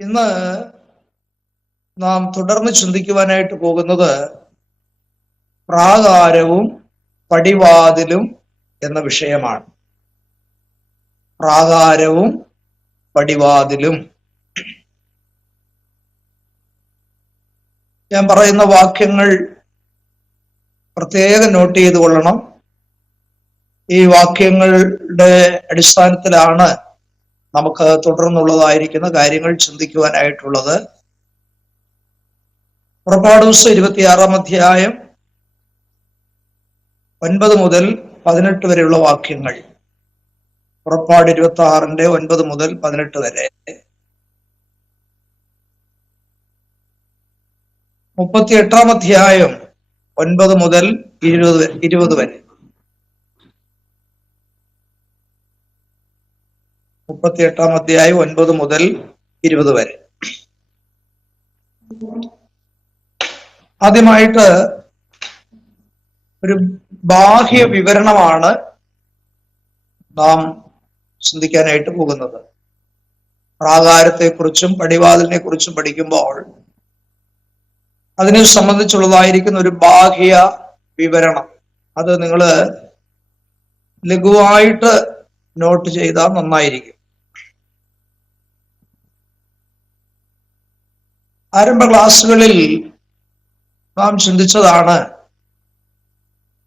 ഇന്ന് നാം തുടർന്ന് ചിന്തിക്കുവാനായിട്ട് പോകുന്നത് പ്രാകാരവും പടിവാതിലും എന്ന വിഷയമാണ്. പ്രാകാരവും പടിവാതിലും. ഞാൻ പറയുന്ന വാക്യങ്ങൾ പ്രത്യേകം നോട്ട് ചെയ്ത് കൊള്ളണം. ഈ വാക്യങ്ങളുടെ അടിസ്ഥാനത്തിലാണ് നമുക്ക് തുടർന്നുള്ളതായിരിക്കുന്ന കാര്യങ്ങൾ ചിന്തിക്കുവാനായിട്ടുള്ളത്. പുറപ്പാട് ദിവസം 26-ാം അധ്യായം 9 മുതൽ 18 വരെയുള്ള വാക്യങ്ങൾ. പുറപ്പാട് 26-ന്റെ 9 മുതൽ 18 വരെ. 38-ാം അധ്യായം 9 മുതൽ 20 വരെ. 38-ാം അധ്യായം 9 മുതൽ 20 വരെ. ആദ്യമായിട്ട് ഒരു ബാഹ്യ വിവരണമാണ് നാം ചിന്തിക്കാനായിട്ട് പോകുന്നത്. പ്രാകാരത്തെക്കുറിച്ചും പടിവാതിലിനെ കുറിച്ചും പഠിക്കുമ്പോൾ അതിനെ സംബന്ധിച്ചുള്ളതായിരിക്കുന്ന ഒരു ബാഹ്യ വിവരണം, അത് നിങ്ങൾ ലഘുവായിട്ട് നോട്ട് ചെയ്താൽ നന്നായിരിക്കും. ആരംഭ ക്ലാസ്സുകളിൽ നാം ചിന്തിച്ചതാണ്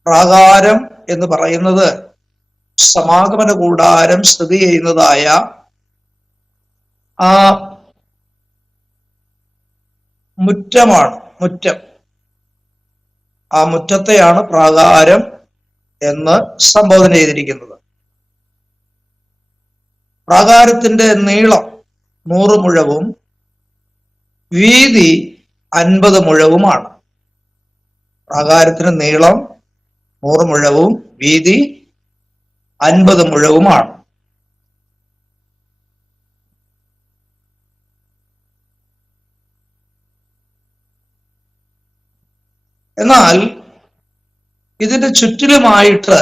പ്രാകാരം എന്ന് പറയുന്നത് സമാഗമന കൂടാരം സ്ഥിതി ചെയ്യുന്നതായ ആ മുറ്റമാണ്. മുറ്റം, ആ മുറ്റത്തെയാണ് പ്രാകാരം എന്ന് സംബോധന ചെയ്തിരിക്കുന്നത്. പ്രാകാരത്തിന്റെ നീളം 100 മുഴവും വീതി 50 മുഴവുമാണ്. പ്രാകാരത്തിന് നീളം 100 മുഴവും വീതി 50 മുഴവുമാണ്. എന്നാൽ ഇതിന്റെ ചുറ്റിലുമായിട്ട്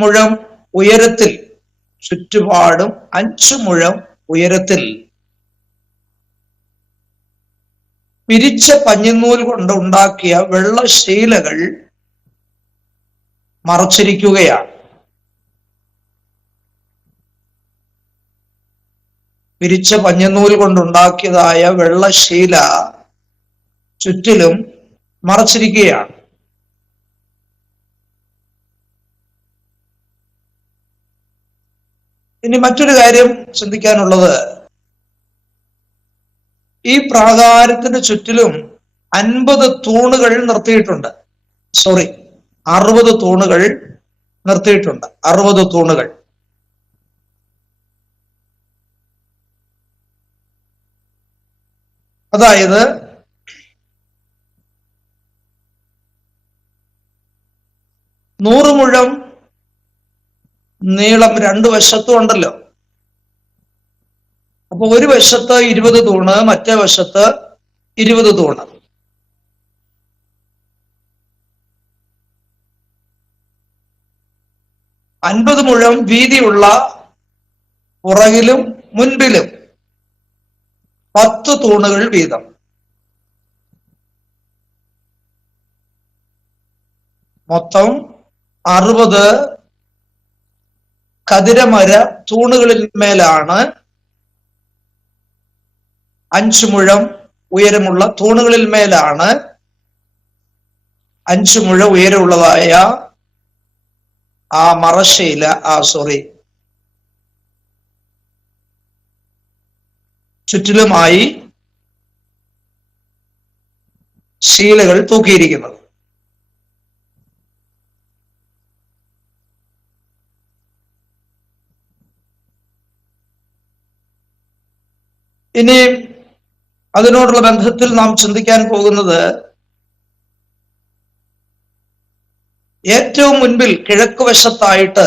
മുഴം ഉയരത്തിൽ, ചുറ്റുപാടും 5 മുഴം ഉയരത്തിൽ പിരിച്ച പഞ്ഞിനൂൽ കൊണ്ട് ഉണ്ടാക്കിയ വെള്ളശീലകൾ മറച്ചിരിക്കുകയാണ്. പിരിച്ച പഞ്ഞിനൂൽ കൊണ്ടുണ്ടാക്കിയതായ വെള്ളശീല ചുറ്റിലും മറച്ചിരിക്കുകയാണ്. ഇനി മറ്റൊരു കാര്യം ചിന്തിക്കാനുള്ളത്, ഈ പ്രാകാരത്തിന് ചുറ്റിലും 50 തൂണുകൾ നിർത്തിയിട്ടുണ്ട്. 60 തൂണുകൾ നിർത്തിയിട്ടുണ്ട്. 60 തൂണുകൾ. അതായത് നൂറ് മുഴം നീളം 2 വശത്തും ഉണ്ടല്ലോ. അപ്പൊ ഒരു വശത്ത് 20 തൂണ്, മറ്റേ വശത്ത് 20 തൂണ്. അൻപത് മുഴം വീതിയുള്ള പുറകിലും മുൻപിലും 10 തൂണുകൾ വീതം. മൊത്തം 60 കതിരമര തൂണുകളിൽ മേലാണ്, 5 മുഴം ഉയരമുള്ള തൂണുകളിൽ മേലാണ് 5 മുഴം ഉയരമുള്ളതായ ആ മറശ്ശീല, ചുറ്റിലുമായി ശീലകൾ തൂക്കിയിരിക്കുന്നത്. ഇനി അതിനോടുള്ള ബന്ധത്തിൽ നാം ചിന്തിക്കാൻ പോകുന്നത്, ഏറ്റവും മുൻപിൽ കിഴക്ക് വശത്തായിട്ട്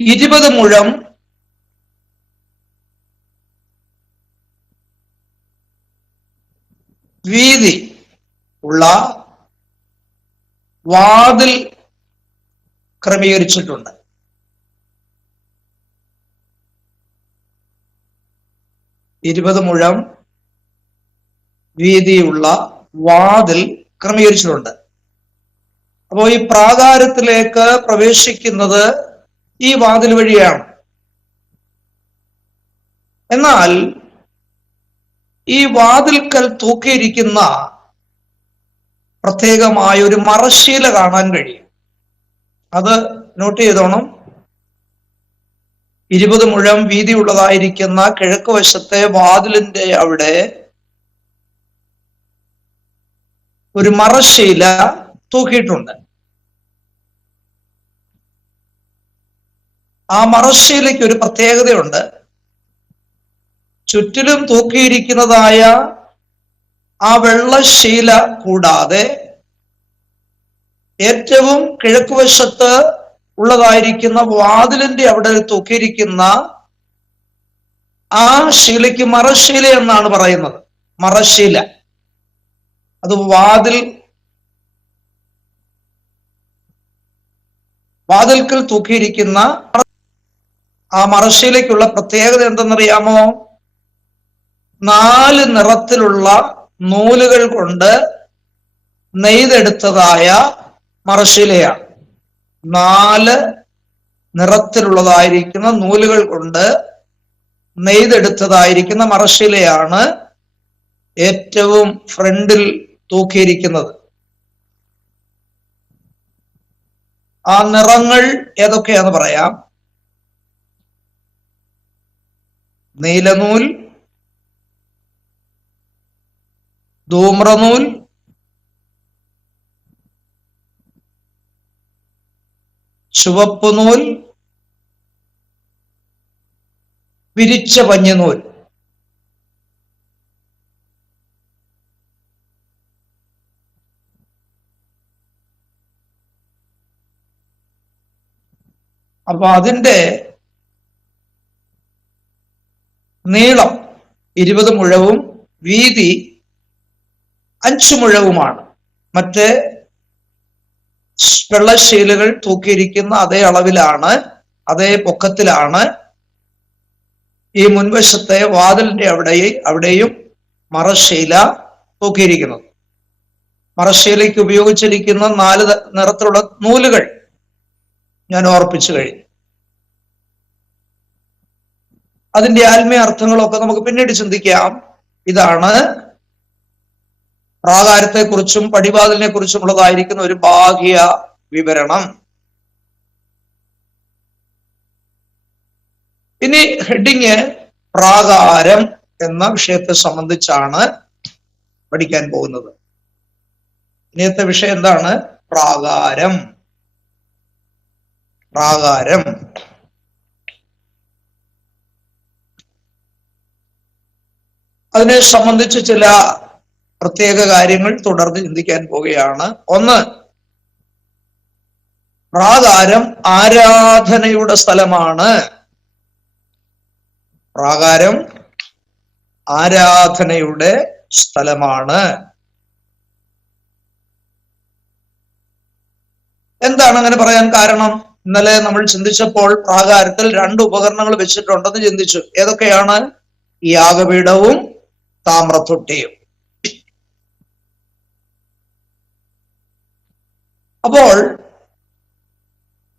20 മുഴം വീതി ഉള്ള വാതിൽ ക്രമീകരിച്ചിട്ടുണ്ട്. ഇരുപത് മുഴം വീതിയുള്ള വാതിൽ ക്രമീകരിച്ചിട്ടുണ്ട്. അപ്പോൾ ഈ പ്രാകാരത്തിലേക്ക് പ്രവേശിക്കുന്നത് ഈ വാതിൽ വഴിയാണ്. എന്നാൽ ഈ വാതിൽക്കൽ തൂക്കിയിരിക്കുന്ന പ്രത്യേകമായ ഒരു മറശ്ശീല കാണാൻ കഴിയും. അത് നോട്ട് ചെയ്തോണം. 20 മുഴം വീതിയുള്ളതായിരിക്കുന്ന കിഴക്ക് വശത്തെ വാതിലിന്റെ അവിടെ ഒരു മറശ്ശീല തൂക്കിയിട്ടുണ്ട്. ആ മറശ്ശീലയ്ക്ക് ഒരു പ്രത്യേകതയുണ്ട്. ചുറ്റിലും തൂക്കിയിരിക്കുന്നതായ ആ വെള്ളശീല കൂടാതെ ഏറ്റവും കിഴക്കുവശത്ത് ഉള്ളതായിരിക്കുന്ന വാതിലിന്റെ അവിടെ തൂക്കിയിരിക്കുന്ന ആ ശീലയ്ക്ക് മറശ്ശീല എന്നാണ് പറയുന്നത്. മറശ്ശീല അത് വാതിൽക്കൽ തൂക്കിയിരിക്കുന്ന ആ മറശ്ശീലയ്ക്കുള്ള പ്രത്യേകത എന്തെന്നറിയാമോ? 4 നിറത്തിലുള്ള നൂലുകൾ കൊണ്ട് നെയ്തെടുത്തതായ മറശ്ശീലയാണ്. 4 നിറത്തിലുള്ളതായിരിക്കുന്ന നൂലുകൾ കൊണ്ട് നെയ്തെടുത്തതായിരിക്കുന്ന മറശ്ശീലയാണ് ഏറ്റവും ഫ്രണ്ടിൽ തൂക്കിയിരിക്കുന്നത്. ആ നിറങ്ങൾ ഏതൊക്കെയാന്ന് പറയാം. നീലനൂൽ, ധൂമ്രനൂൽ, ചുവപ്പ് നൂൽ, പിരിച്ച പഞ്ഞിനൂൽ. അപ്പൊ അതിന്റെ നീളം 20 മുഴവും വീതി 5 മുഴവുമാണ്. മറ്റേ വെള്ളശീലകൾ തൂക്കിയിരിക്കുന്ന അതേ അളവിലാണ്, അതേ പൊക്കത്തിലാണ് ഈ മുൻവശത്തെ വാതിലിന്റെ അവിടെയും മറശ്ശീല തൂക്കിയിരിക്കുന്നത്. മറശ്ശീലയ്ക്ക് ഉപയോഗിച്ചിരിക്കുന്ന 4 നിറത്തിലുള്ള നൂലുകൾ ഞാൻ ഓർപ്പിച്ചു കഴിഞ്ഞു. അതിന്റെ ആത്മീയ അർത്ഥങ്ങളൊക്കെ നമുക്ക് പിന്നീട് ചിന്തിക്കാം. ഇതാണ് പ്രാകാരത്തെക്കുറിച്ചും പടിവാതിലിനെ കുറിച്ചുമുള്ളതായിരിക്കുന്ന ഒരു ബാഹ്യ വിവരണം. ഇനി ഹെഡിങ് പ്രാകാരം എന്ന വിഷയത്തെ സംബന്ധിച്ചാണ് പഠിക്കാൻ പോകുന്നത്. ഇന്നത്തെ വിഷയം എന്താണ്? പ്രാകാരം. പ്രാകാരം അതിനെ സംബന്ധിച്ച് ചില പ്രത്യേക കാര്യങ്ങൾ തുടർന്ന് ചിന്തിക്കാൻ പോവുകയാണ്. ഒന്ന്, പ്രാകാരം ആരാധനയുടെ സ്ഥലമാണ്. പ്രാകാരം ആരാധനയുടെ സ്ഥലമാണ്. എന്താണ് അങ്ങനെ പറയാൻ കാരണം? ഇന്നലെ നമ്മൾ ചിന്തിച്ചപ്പോൾ പ്രാകാരത്തിൽ 2 ഉപകരണങ്ങൾ വെച്ചിട്ടുണ്ടെന്ന് ചിന്തിച്ചു. ഏതൊക്കെയാണ്? യാഗപീഠവും താമ്രത്തൊട്ടിയും. അപ്പോൾ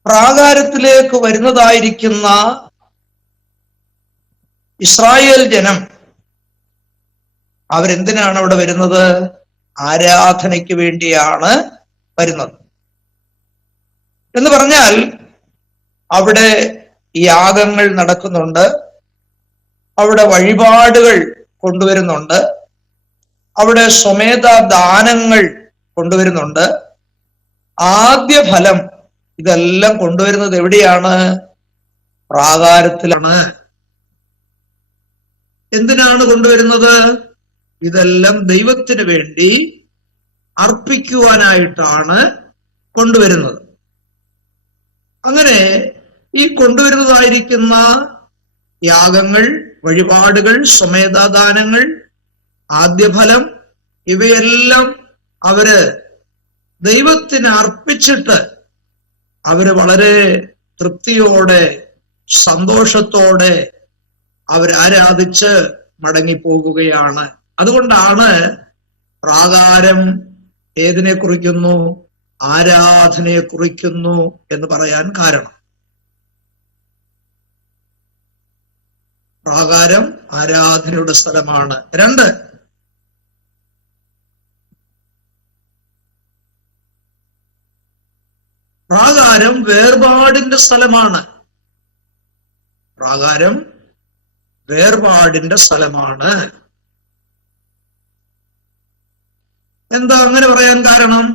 പ്രാകാരത്തിലേക്ക് വരുന്നതായിരിക്കുന്ന ഇസ്രായേൽ ജനം അവരെന്തിനാണ് അവിടെ വരുന്നത്? ആരാധനയ്ക്ക് വേണ്ടിയാണ് വരുന്നത്. എന്ന് പറഞ്ഞാൽ അവിടെ യാഗങ്ങൾ നടക്കുന്നുണ്ട്, അവിടെ വഴിപാടുകൾ കൊണ്ടുവരുന്നുണ്ട്, അവിടെ സ്വമേധ ദാനങ്ങൾ കൊണ്ടുവരുന്നുണ്ട്. ആദ്യ ഫലം ഇതെല്ലാം കൊണ്ടുവരുന്നത് എവിടെയാണ്? പ്രാകാരത്തിലാണ്. എന്തിനാണ് കൊണ്ടുവരുന്നത്? ഇതെല്ലാം ദൈവത്തിന് വേണ്ടി അർപ്പിക്കുവാനായിട്ടാണ് കൊണ്ടുവരുന്നത്. അങ്ങനെ ഈ കൊണ്ടുവരുന്നതായിരിക്കുന്ന യാഗങ്ങൾ, വഴിപാടുകൾ, സ്വമേധാദാനങ്ങൾ, ആദ്യഫലം ഇവയെല്ലാം അവര് ദൈവത്തിന് അർപ്പിച്ചിട്ട് അവര് വളരെ തൃപ്തിയോടെ സന്തോഷത്തോടെ അവരാരാധിച്ച് മടങ്ങിപ്പോകുകയാണ്. അതുകൊണ്ടാണ് പ്രാകാരം ഏതിനെ കുറിക്കുന്നു? ആരാധനയെ കുറിക്കുന്നു എന്ന് പറയാൻ കാരണം. പ്രാകാരം ആരാധനയുടെ സ്ഥലമാണ്. 2, പ്രാകാരം വേർപാടിന്റെ സ്ഥലമാണ്. പ്രാകാരം വേർപാടിന്റെ സ്ഥലമാണ്. എന്താ അങ്ങനെ പറയാൻ കാരണം?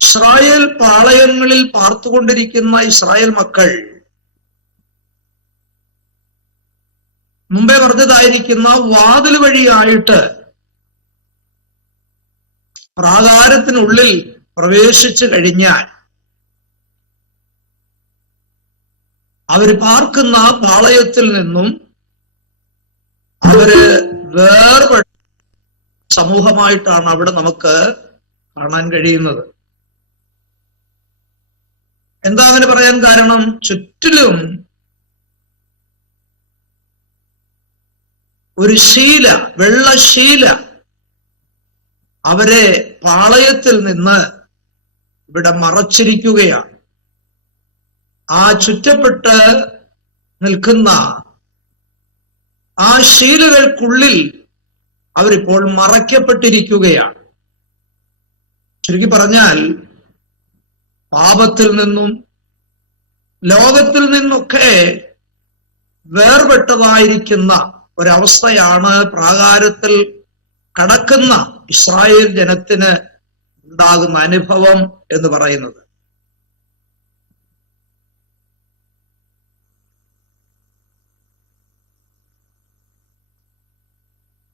ഇസ്രായേൽ പാളയങ്ങളിൽ പാർത്തുകൊണ്ടിരിക്കുന്ന ഇസ്രായേൽ മക്കൾ മുമ്പേ പറഞ്ഞതായിരിക്കുന്ന വാതിൽ വഴിയായിട്ട് പ്രാകാരത്തിനുള്ളിൽ പ്രവേശിച്ചു കഴിഞ്ഞാൽ അവര് പാർക്കുന്ന പാളയത്തിൽ നിന്നും അവര് വേർപെട്ട സമൂഹമായിട്ടാണ് അവിടെ നമുക്ക് കാണാൻ കഴിയുന്നത്. എന്താ അങ്ങനെ പറയാൻ കാരണം? ചുറ്റിലും ഒരു ശീല, വെള്ളശീല അവരെ പാളയത്തിൽ നിന്ന് ഇവിടെ മറച്ചിരിക്കുകയാണ്. ആ ചുറ്റപ്പെട്ട് നിൽക്കുന്ന ആ ശീലകൾക്കുള്ളിൽ അവരിപ്പോൾ മറയ്ക്കപ്പെട്ടിരിക്കുകയാണ്. ചുരുക്കി പറഞ്ഞാൽ പാപത്തിൽ നിന്നും ലോകത്തിൽ നിന്നൊക്കെ വേർപെട്ടതായിരിക്കുന്ന ഒരവസ്ഥയാണ് പ്രാകാരത്തിൽ കടക്കുന്ന ഇസ്രായേൽ ജനത്തിന് ഉണ്ടാകുന്ന അനുഭവം എന്ന് പറയുന്നത്.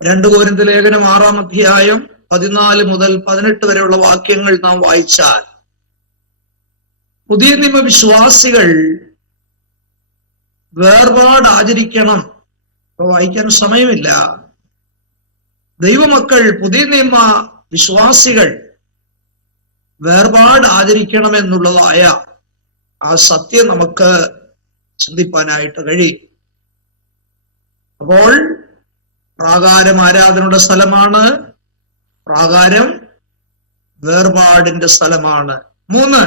രണ്ട് കൊരിന്ത്യർ ലേഖനം 6-ാം അധ്യായം 14 മുതൽ 18 വരെയുള്ള വാക്യങ്ങൾ നാം വായിച്ചാൽ പുതിയ നിയമ വിശ്വാസികൾ വേർപാട് ആചരിക്കണം. വായിക്കാൻ സമയമില്ല. ദൈവമക്കൾ, പുതിയ നിയമ വിശ്വാസികൾ വേർപാട് ആചരിക്കണമെന്നുള്ളതായ ആ സത്യം നമുക്ക് ചിന്തിപ്പാനായിട്ട് കഴിയും. അപ്പോൾ പ്രാകാരം ആരാധനയുടെ സ്ഥലമാണ്. പ്രാകാരം വേർപാടിന്റെ സ്ഥലമാണ്. 3,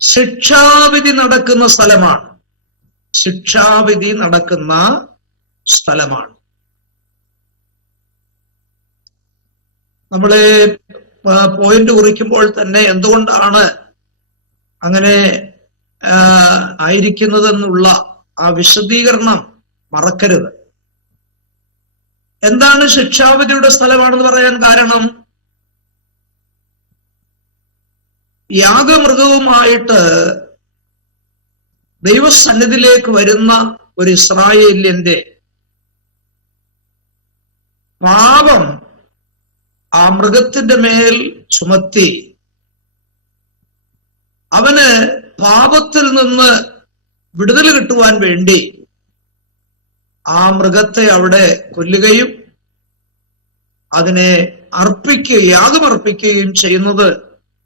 ശിക്ഷാവിധി നടക്കുന്ന സ്ഥലമാണ്. ശിക്ഷാവിധി നടക്കുന്ന സ്ഥലമാണ്. നമ്മളെ പോയിന്റ് കുറിക്കുമ്പോൾ തന്നെ എന്തുകൊണ്ടാണ് അങ്ങനെ ആയിരിക്കുന്നതെന്നുള്ള ആ വിശദീകരണം മറക്കരുത്. എന്താണ് ശിക്ഷാവിധിയുടെ സ്ഥലമാണെന്ന് പറയാൻ കാരണം? യാഗമൃഗവുമായിട്ട് ദൈവസന്നിധിയിലേക്ക് വരുന്ന ഒരു ഇസ്രായേല്യന്റെ പാപം ആ മൃഗത്തിന്റെ മേൽ ചുമത്തി അവന് പാപത്തിൽ നിന്ന് വിടുതൽ കിട്ടുവാൻ വേണ്ടി ആ മൃഗത്തെ അവിടെ കൊല്ലുകയും അതിനെ യാഗമർപ്പിക്കുകയും ചെയ്യുന്നത്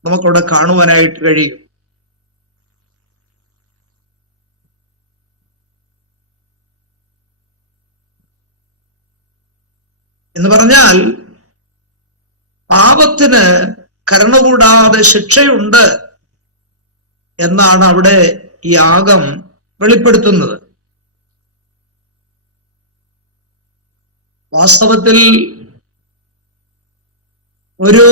നമുക്കവിടെ കാണുവാനായിട്ട് കഴിയും. എന്ന് പറഞ്ഞാൽ പാപത്തിന് കരുണ കൂടാതെ ശിക്ഷയുണ്ട് എന്നാണ് അവിടെ ഈ യാഗം വെളിപ്പെടുത്തുന്നത്. വാസ്തവത്തിൽ ഒരു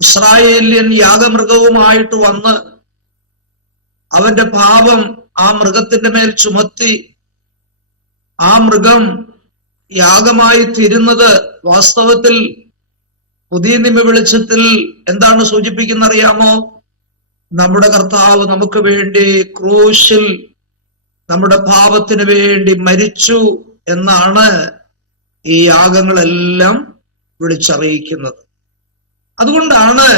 ഇസ്രായേല്യൻ യാഗമൃഗവുമായിട്ട് വന്ന് അവന്റെ പാപം ആ മൃഗത്തിന്റെ മേൽ ചുമത്തി ആ മൃഗം യാഗമായി തീരുന്നത് വാസ്തവത്തിൽ പുതിയ നിയമ വെളിച്ചത്തിൽ എന്താണ് സൂചിപ്പിക്കുന്ന അറിയാമോ? നമ്മുടെ കർത്താവ് നമുക്ക് വേണ്ടി ക്രൂശിൽ നമ്മുടെ പാപത്തിന് വേണ്ടി മരിച്ചു എന്നാണ് ഈ യാഗങ്ങളെല്ലാം വിളിച്ചറിയിക്കുന്നത്. അതുകൊണ്ടാണ്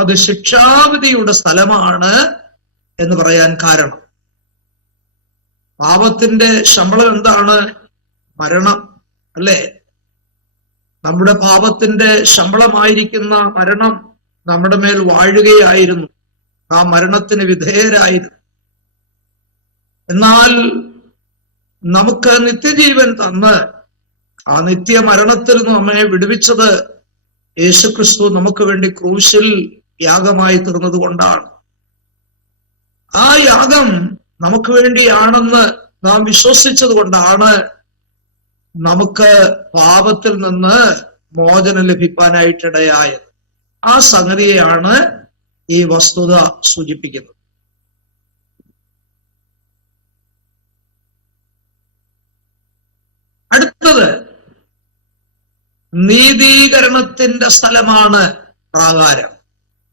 അത് ശിക്ഷാവിധിയുടെ സ്ഥലമാണ് എന്ന് പറയാൻ കാരണം. പാപത്തിന്റെ ശമ്പളം എന്താണ്? മരണം, അല്ലേ? നമ്മുടെ പാപത്തിന്റെ ശമ്പളമായിരിക്കുന്ന മരണം നമ്മുടെ മേൽ വാഴുകയായിരുന്നു. ആ മരണത്തിന് വിധേയരായിരുന്നു. എന്നാൽ നമുക്ക് നിത്യജീവൻ തന്ന് ആ നിത്യമരണത്തിൽ നമ്മെ വിടുവിച്ചത് യേശുക്രിസ്തു നമുക്ക് വേണ്ടി ക്രൂശിൽ യാഗമായി തീർന്നത് കൊണ്ടാണ്. ആ യാഗം നമുക്ക് വേണ്ടിയാണെന്ന് നാം വിശ്വസിച്ചത് കൊണ്ടാണ് നമുക്ക് പാപത്തിൽ നിന്ന് മോചനം ലഭിക്കാനായിട്ടിടയായത്. ആ സംഗതിയെയാണ് ഈ വസ്തുത സൂചിപ്പിക്കുന്നത്. അടുത്തത് നീതീകരണത്തിന്റെ സ്ഥലമാണ് പ്രാകാരം.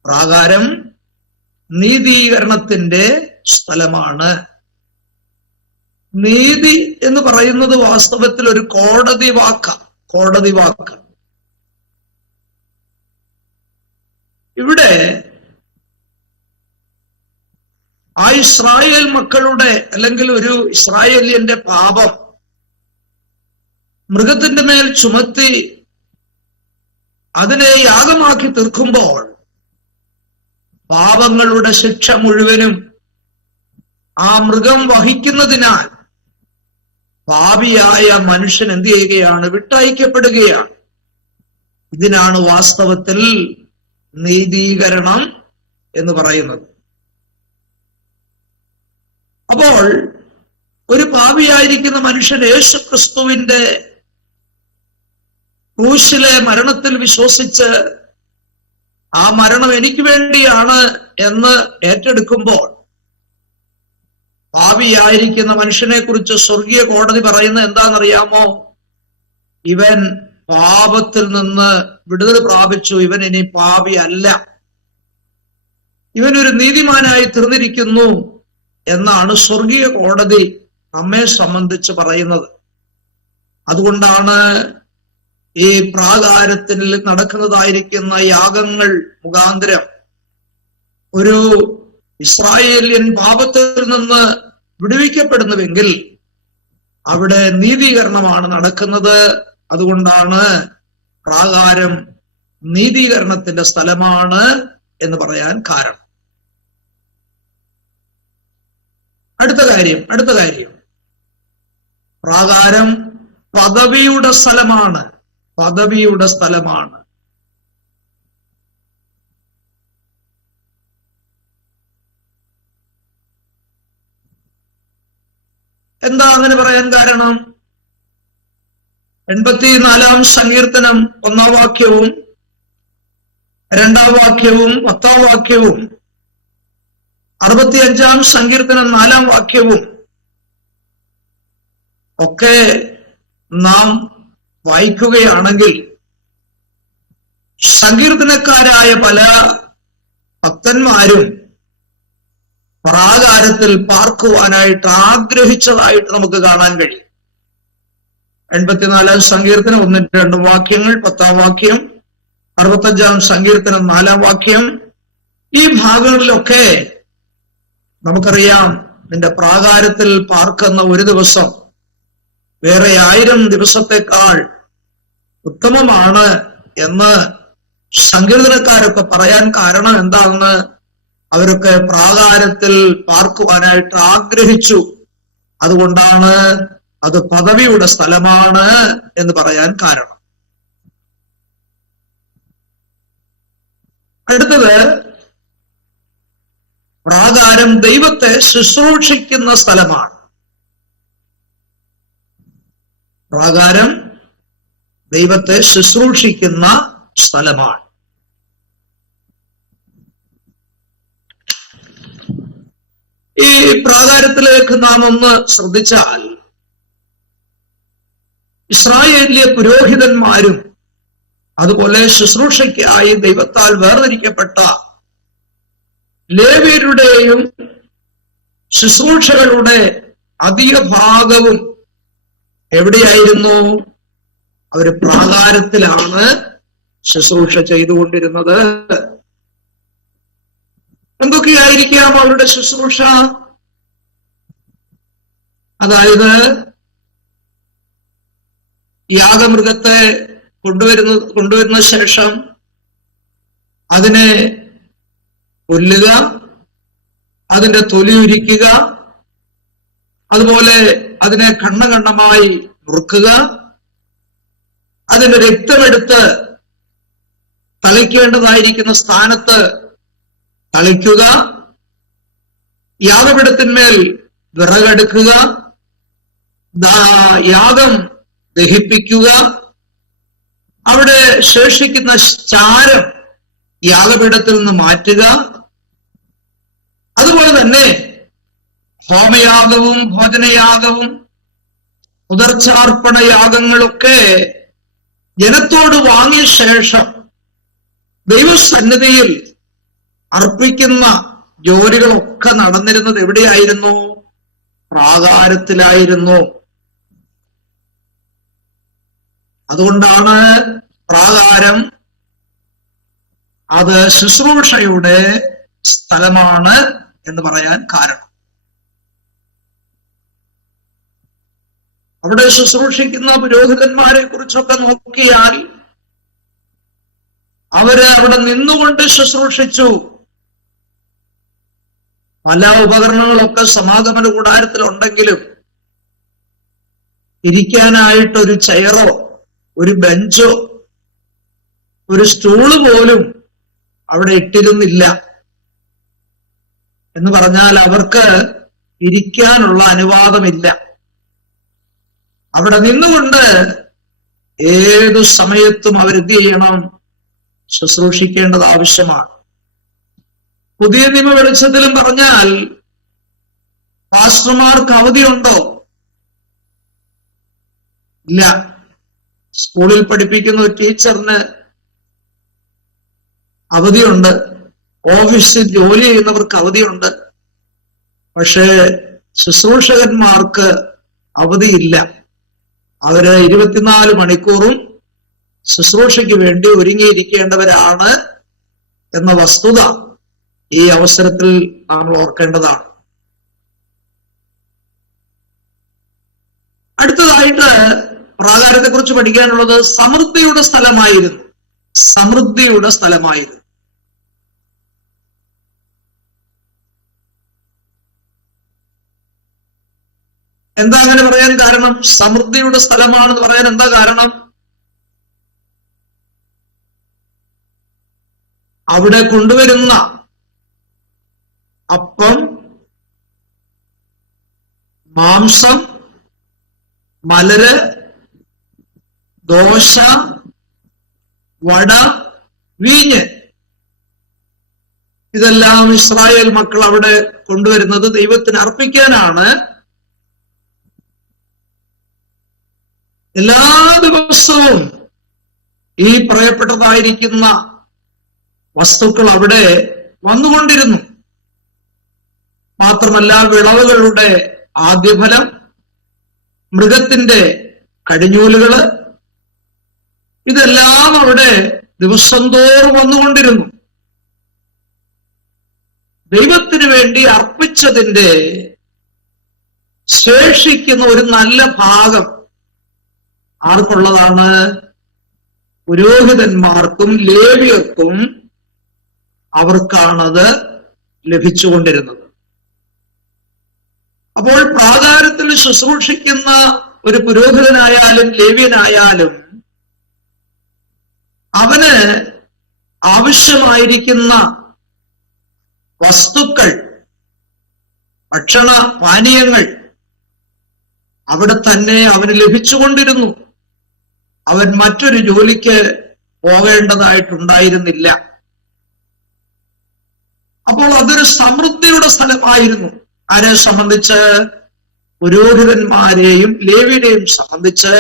പ്രാകാരം നീതീകരണത്തിന്റെ സ്ഥലമാണ്. നീതി എന്ന് പറയുന്നത് വാസ്തവത്തിൽ ഒരു കോടതി വാക്ക്. ഇവിടെ ആ ഇസ്രായേൽ മക്കളുടെ അല്ലെങ്കിൽ ഒരു ഇസ്രായേലിയന്റെ പാപം മൃഗത്തിന്റെ മേൽ ചുമത്തി അതിനെ യാഗമാക്കി തീർക്കുമ്പോൾ പാപങ്ങളുടെ ശിക്ഷ മുഴുവനും ആ മൃഗം വഹിക്കുന്നതിനാൽ പാപിയായ മനുഷ്യൻ എന്ത് ചെയ്യുകയാണ്? വിട്ടയക്കപ്പെടുകയാണ്. ഇതിനാണ് വാസ്തവത്തിൽ നീതീകരണം എന്ന് പറയുന്നത്. അപ്പോൾ ഒരു പാപിയായിരിക്കുന്ന മനുഷ്യൻ യേശുക്രിസ്തുവിന്റെ ക്രൂശിലെ മരണത്തിൽ വിശ്വസിച്ച് ആ മരണം എനിക്ക് വേണ്ടിയാണ് എന്ന് ഏറ്റെടുക്കുമ്പോൾ പാപിയായിരിക്കുന്ന മനുഷ്യനെ കുറിച്ച് സ്വർഗീയ കോടതി പറയുന്നത് എന്താണെന്നറിയാമോ? ഇവൻ പാപത്തിൽ നിന്ന് വിടുതൽ പ്രാപിച്ചു, ഇവൻ ഇനി പാപി അല്ല, ഇവനൊരു നീതിമാനായി തീർന്നിരിക്കുന്നു എന്നാണ് സ്വർഗീയ കോടതി നമ്മെ സംബന്ധിച്ച് പറയുന്നത്. അതുകൊണ്ടാണ് ഈ പ്രാകാരത്തിൽ നടക്കുന്നതായിരിക്കുന്ന യാഗങ്ങൾ മുഖാന്തരം ഒരു ഇസ്രായേലിയൻ പാപത്തിൽ നിന്ന് വിടുവിക്കപ്പെടുന്നുവെങ്കിൽ അവിടെ നീതീകരണമാണ് നടക്കുന്നത്. അതുകൊണ്ടാണ് പ്രാകാരം നീതീകരണത്തിന്റെ സ്ഥലമാണ് എന്ന് പറയാൻ കാരണം. അടുത്ത കാര്യം പ്രാകാരം പദവിയുടെ സ്ഥലമാണ്. എന്താ അങ്ങനെ പറയാൻ കാരണം? 84 സങ്കീർത്തനം 1 വാക്യവും 2 വാക്യവും 10 വാക്യവും 65 സങ്കീർത്തനം 4 വാക്യവും ഒക്കെ നാം വായിക്കുകയാണെങ്കിൽ സങ്കീർത്തനക്കാരായ പല ഭക്തന്മാരും പ്രാകാരത്തിൽ പാർക്കുവാനായിട്ട് ആഗ്രഹിച്ചതായിട്ട് നമുക്ക് കാണാൻ കഴിയും. 84 സങ്കീർത്തനം 1-2 വാക്യങ്ങൾ, 10 വാക്യം, 65 സങ്കീർത്തനം 4 വാക്യം. ഈ ഭാഗങ്ങളിലൊക്കെ നമുക്കറിയാം, നിന്റെ പ്രാകാരത്തിൽ പാർക്കുന്ന ഒരു ദിവസം വേറെ 1000 ദിവസത്തെക്കാൾ ഉത്തമമാണ് എന്ന് സങ്കീർത്തനക്കാരൊക്കെ പറയാൻ കാരണം എന്താണെന്ന് അവരൊക്കെ പ്രാകാരത്തിൽ പാർക്കുവാനായിട്ട് ആഗ്രഹിച്ചു. അതുകൊണ്ടാണ് അത് പദവിയുടെ സ്ഥലമാണ് എന്ന് പറയാൻ കാരണം. അടുത്തത് പ്രാകാരം ദൈവത്തെ ശുശ്രൂഷിക്കുന്ന സ്ഥലമാണ്. പ്രാകാരം ദൈവത്തെ ശുശ്രൂഷിക്കുന്ന സ്ഥലമാണ്. ഈ പ്രാകാരത്തിലേക്ക് നാം ഒന്ന് ശ്രദ്ധിച്ചാൽ ഇസ്രായേലിലെ പുരോഹിതന്മാരും അതുപോലെ ശുശ്രൂഷയ്ക്കായി ദൈവത്താൽ വേർതിരിക്കപ്പെട്ട ലേവ്യരുടെയും ശുശ്രൂഷകളുടെ അധിക ഭാഗവും എവിടെയായിരുന്നു? അവര് പ്രാകാരത്തിലാണ് ശുശ്രൂഷ ചെയ്തുകൊണ്ടിരുന്നത്. എന്തൊക്കെയായിരിക്കാം അവരുടെ ശുശ്രൂഷ? അതായത് യാഗമൃഗത്തെ കൊണ്ടുവരുന്ന ശേഷം അതിനെ കൊല്ലുക, അതിന്റെ തൊലി ഉരിക്കുക, അതുപോലെ അതിനെ കണ്ണമായി നുറുക്കുക, അതിന്റെ രക്തമെടുത്ത് തളിക്കേണ്ടതായിരിക്കുന്ന സ്ഥാനത്ത് തളിക്കുക, യാഗപീഠത്തിന്മേൽ വിറകെടുക്കുക, യാഗം ദഹിപ്പിക്കുക, അവിടെ ശേഷിക്കുന്ന ചാരം യാഗപീഠത്തിൽ നിന്ന് മാറ്റുക. അതുപോലെ തന്നെ ഹോമയാഗവും ഭോജനയാഗവും ഉദർച്ചാർപ്പണ യാഗങ്ങളൊക്കെ ജനത്തോട് വാങ്ങിയ ശേഷം ദൈവസന്നിധിയിൽ അർപ്പിക്കുന്ന ജോലികളൊക്കെ നടന്നിരുന്നത് എവിടെയായിരുന്നു? പ്രാകാരത്തിലായിരുന്നു. അതുകൊണ്ടാണ് പ്രാകാരം അത് ശുശ്രൂഷയുടെ സ്ഥലമാണ് എന്ന് പറയാൻ കാരണം. അവിടെ ശുശ്രൂഷിക്കുന്ന പുരോഹിതന്മാരെ കുറിച്ചൊക്കെ നോക്കിയാൽ അവര് അവിടെ നിന്നുകൊണ്ട് ശുശ്രൂഷിച്ചു. പല ഉപകരണങ്ങളൊക്കെ സമാഗമന കൂടാരത്തിലുണ്ടെങ്കിലും ഇരിക്കാനായിട്ടൊരു ചെയറോ ഒരു ബെഞ്ചോ ഒരു സ്റ്റൂള് പോലും അവിടെ ഇട്ടിരുന്നില്ല. എന്ന് പറഞ്ഞാൽ അവർക്ക് ഇരിക്കാനുള്ള അനുവാദമില്ല. അവിടെ നിന്നുകൊണ്ട് ഏതു സമയത്തും അവരെന്ത് ചെയ്യണം? ശുശ്രൂഷിക്കേണ്ടത് ആവശ്യമാണ്. പുതിയ നിയമ വെളിച്ചത്തിലും പറഞ്ഞാൽ പാസ്റ്റർമാർക്ക് അവധിയുണ്ടോ? ഇല്ല. സ്കൂളിൽ പഠിപ്പിക്കുന്ന ഒരു ടീച്ചറിന് അവധിയുണ്ട്, ഓഫീസിൽ ജോലി ചെയ്യുന്നവർക്ക് അവധിയുണ്ട്. പക്ഷേ ശുശ്രൂഷകന്മാർക്ക് അവധിയില്ല. അവര് 24 മണിക്കൂറും ശുശ്രൂഷയ്ക്ക് വേണ്ടി ഒരുങ്ങിയിരിക്കേണ്ടവരാണ് എന്ന വസ്തുത ഈ അവസരത്തിൽ നമ്മൾ ഓർക്കേണ്ടതാണ്. അടുത്തതായിട്ട് പ്രാകാരത്തെ കുറിച്ച് പഠിക്കാനുള്ളത് സമൃദ്ധിയുടെ സ്ഥലമായിരുന്നു. സമൃദ്ധിയുടെ സ്ഥലമായിരുന്നു. എന്താ അങ്ങനെ പറയാൻ കാരണം? സമൃദ്ധിയുടെ സ്ഥലമാണെന്ന് പറയാൻ എന്താ കാരണം? അവിടെ കൊണ്ടുവരുന്ന അപ്പം, മാംസം, മലര്, ദോശ, വട, വീഞ്ഞ്, ഇതെല്ലാം ഇസ്രായേൽ മക്കൾ അവിടെ കൊണ്ടുവരുന്നത് ദൈവത്തിന് അർപ്പിക്കാനാണ്. എല്ലാ ദിവസവും ഈ പറയപ്പെട്ടതായിരിക്കുന്ന വസ്തുക്കൾ അവിടെ വന്നുകൊണ്ടിരുന്നു. മാത്രമല്ല വിളവുകളുടെ ആദ്യഫലം, മൃഗത്തിന്റെ കടിഞ്ഞൂലുകള്, ഇതെല്ലാം അവിടെ ദിവസം തോറും വന്നുകൊണ്ടിരുന്നു. ദൈവത്തിന് വേണ്ടി അർപ്പിച്ചതിന്റെ ശേഷിക്കുന്ന ഒരു നല്ല ഭാഗം ആർക്കുള്ളതാണ്? പുരോഹിതന്മാർക്കും ലേവ്യർക്കും അവർക്കാണത് ലഭിച്ചുകൊണ്ടിരുന്നത്. അപ്പോൾ പ്രാകാരത്തിൽ ശുശ്രൂഷിക്കുന്ന ഒരു പുരോഹിതനായാലും ലേവ്യനായാലും അവന് ആവശ്യമായിരിക്കുന്ന വസ്തുക്കൾ, ഭക്ഷണ പാനീയങ്ങൾ അവിടെ തന്നെ അവന് ലഭിച്ചുകൊണ്ടിരുന്നു. അവൻ മറ്റൊരു ജോലിക്ക് പോകേണ്ടതായിട്ടുണ്ടായിരുന്നില്ല. അപ്പോൾ അതൊരു സമൃദ്ധിയുടെ സ്ഥലമായിരുന്നു. ആരെ സംബന്ധിച്ച്? പുരോഹിതന്മാരെയും ലേവ്യരെയും സംബന്ധിച്ച്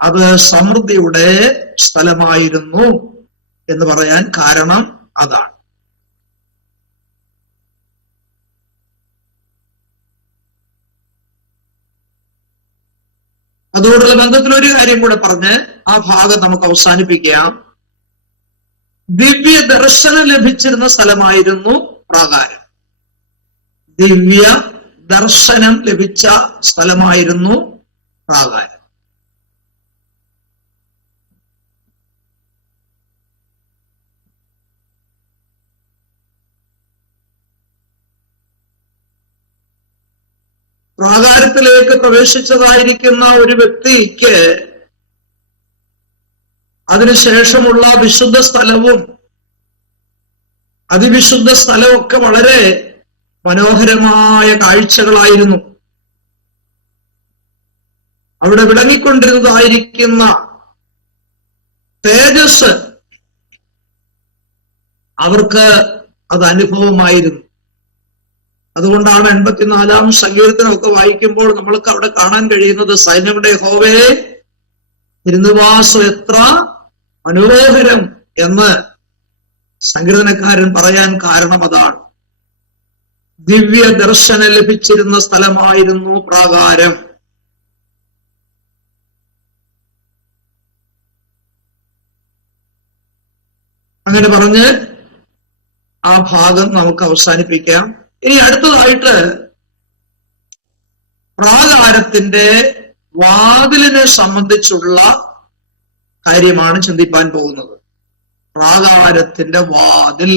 അത് സമൃദ്ധിയുടെ സ്ഥലമായിരുന്നു എന്ന് പറയാൻ കാരണം അതാണ്. അതോടുള്ള ബന്ധത്തിൽ ഒരു കാര്യം കൂടെ പറഞ്ഞ് ആ ഭാഗം നമുക്ക് അവസാനിപ്പിക്കാം. ദിവ്യ ദർശനം ലഭിച്ചിരുന്ന സ്ഥലമായിരുന്നു പ്രാകാരം. ദിവ്യ ദർശനം ലഭിച്ച സ്ഥലമായിരുന്നു പ്രാകാരം. പ്രാകാരത്തിലേക്ക് പ്രവേശിച്ചതായിരിക്കുന്ന ഒരു വ്യക്തിക്ക് അതിനുശേഷമുള്ള വിശുദ്ധ സ്ഥലവും അതിവിശുദ്ധ സ്ഥലവും ഒക്കെ വളരെ മനോഹരമായ കാഴ്ചകളായിരുന്നു. അവിടെ വിളങ്ങിക്കൊണ്ടിരുന്നതായിരിക്കുന്ന തേജസ് അവർക്ക് അത് അനുഭവമായിരുന്നു. അതുകൊണ്ടാണ് 84-ാം സങ്കീർത്തനമൊക്കെ വായിക്കുമ്പോൾ നമ്മൾക്ക് അവിടെ കാണാൻ കഴിയുന്നത്, സൈന്യങ്ങളുടെ യഹോവേ തിരുനിവാസം എത്ര മനോഹരം എന്ന് സങ്കീർത്തനക്കാരൻ പറയാൻ കാരണം അതാണ്. ദിവ്യ ദർശനം ലഭിച്ചിരുന്ന സ്ഥലമായിരുന്നു പ്രാകാരം. അങ്ങനെ പറഞ്ഞ് ആ ഭാഗം നമുക്ക് അവസാനിപ്പിക്കാം. ഇനി അടുത്തതായിട്ട് പ്രാകാരത്തിന്റെ വാതിലിനെ സംബന്ധിച്ചുള്ള കാര്യമാണ് ചിന്തിപ്പാൻ പോകുന്നത്. പ്രാകാരത്തിന്റെ വാതിൽ.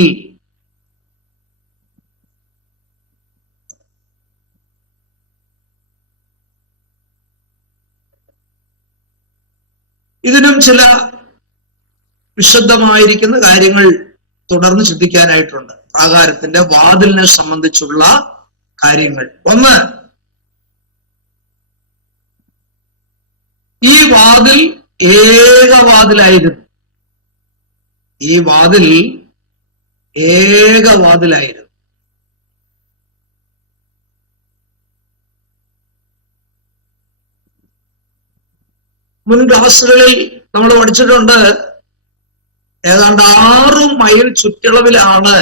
ഇതിനും ചില വിശദമായിരിക്കുന്ന കാര്യങ്ങൾ തുടർന്ന് ചിന്തിക്കാനായിട്ടുണ്ട്. പ്രാകാരത്തിന്റെ വാതിലിനെ സംബന്ധിച്ചുള്ള കാര്യങ്ങൾ. ഒന്ന്, ഈ വാതിൽ ഏകവാതിലായിരുന്നു. ഈ വാതിൽ ഏകവാതിലായിരുന്നു. മുൻ ക്ലാസ്സുകളിൽ നമ്മൾ പഠിച്ചിട്ടുണ്ട്, ഏതാണ്ട് 6 മൈൽ ചുറ്റളവിലാണ്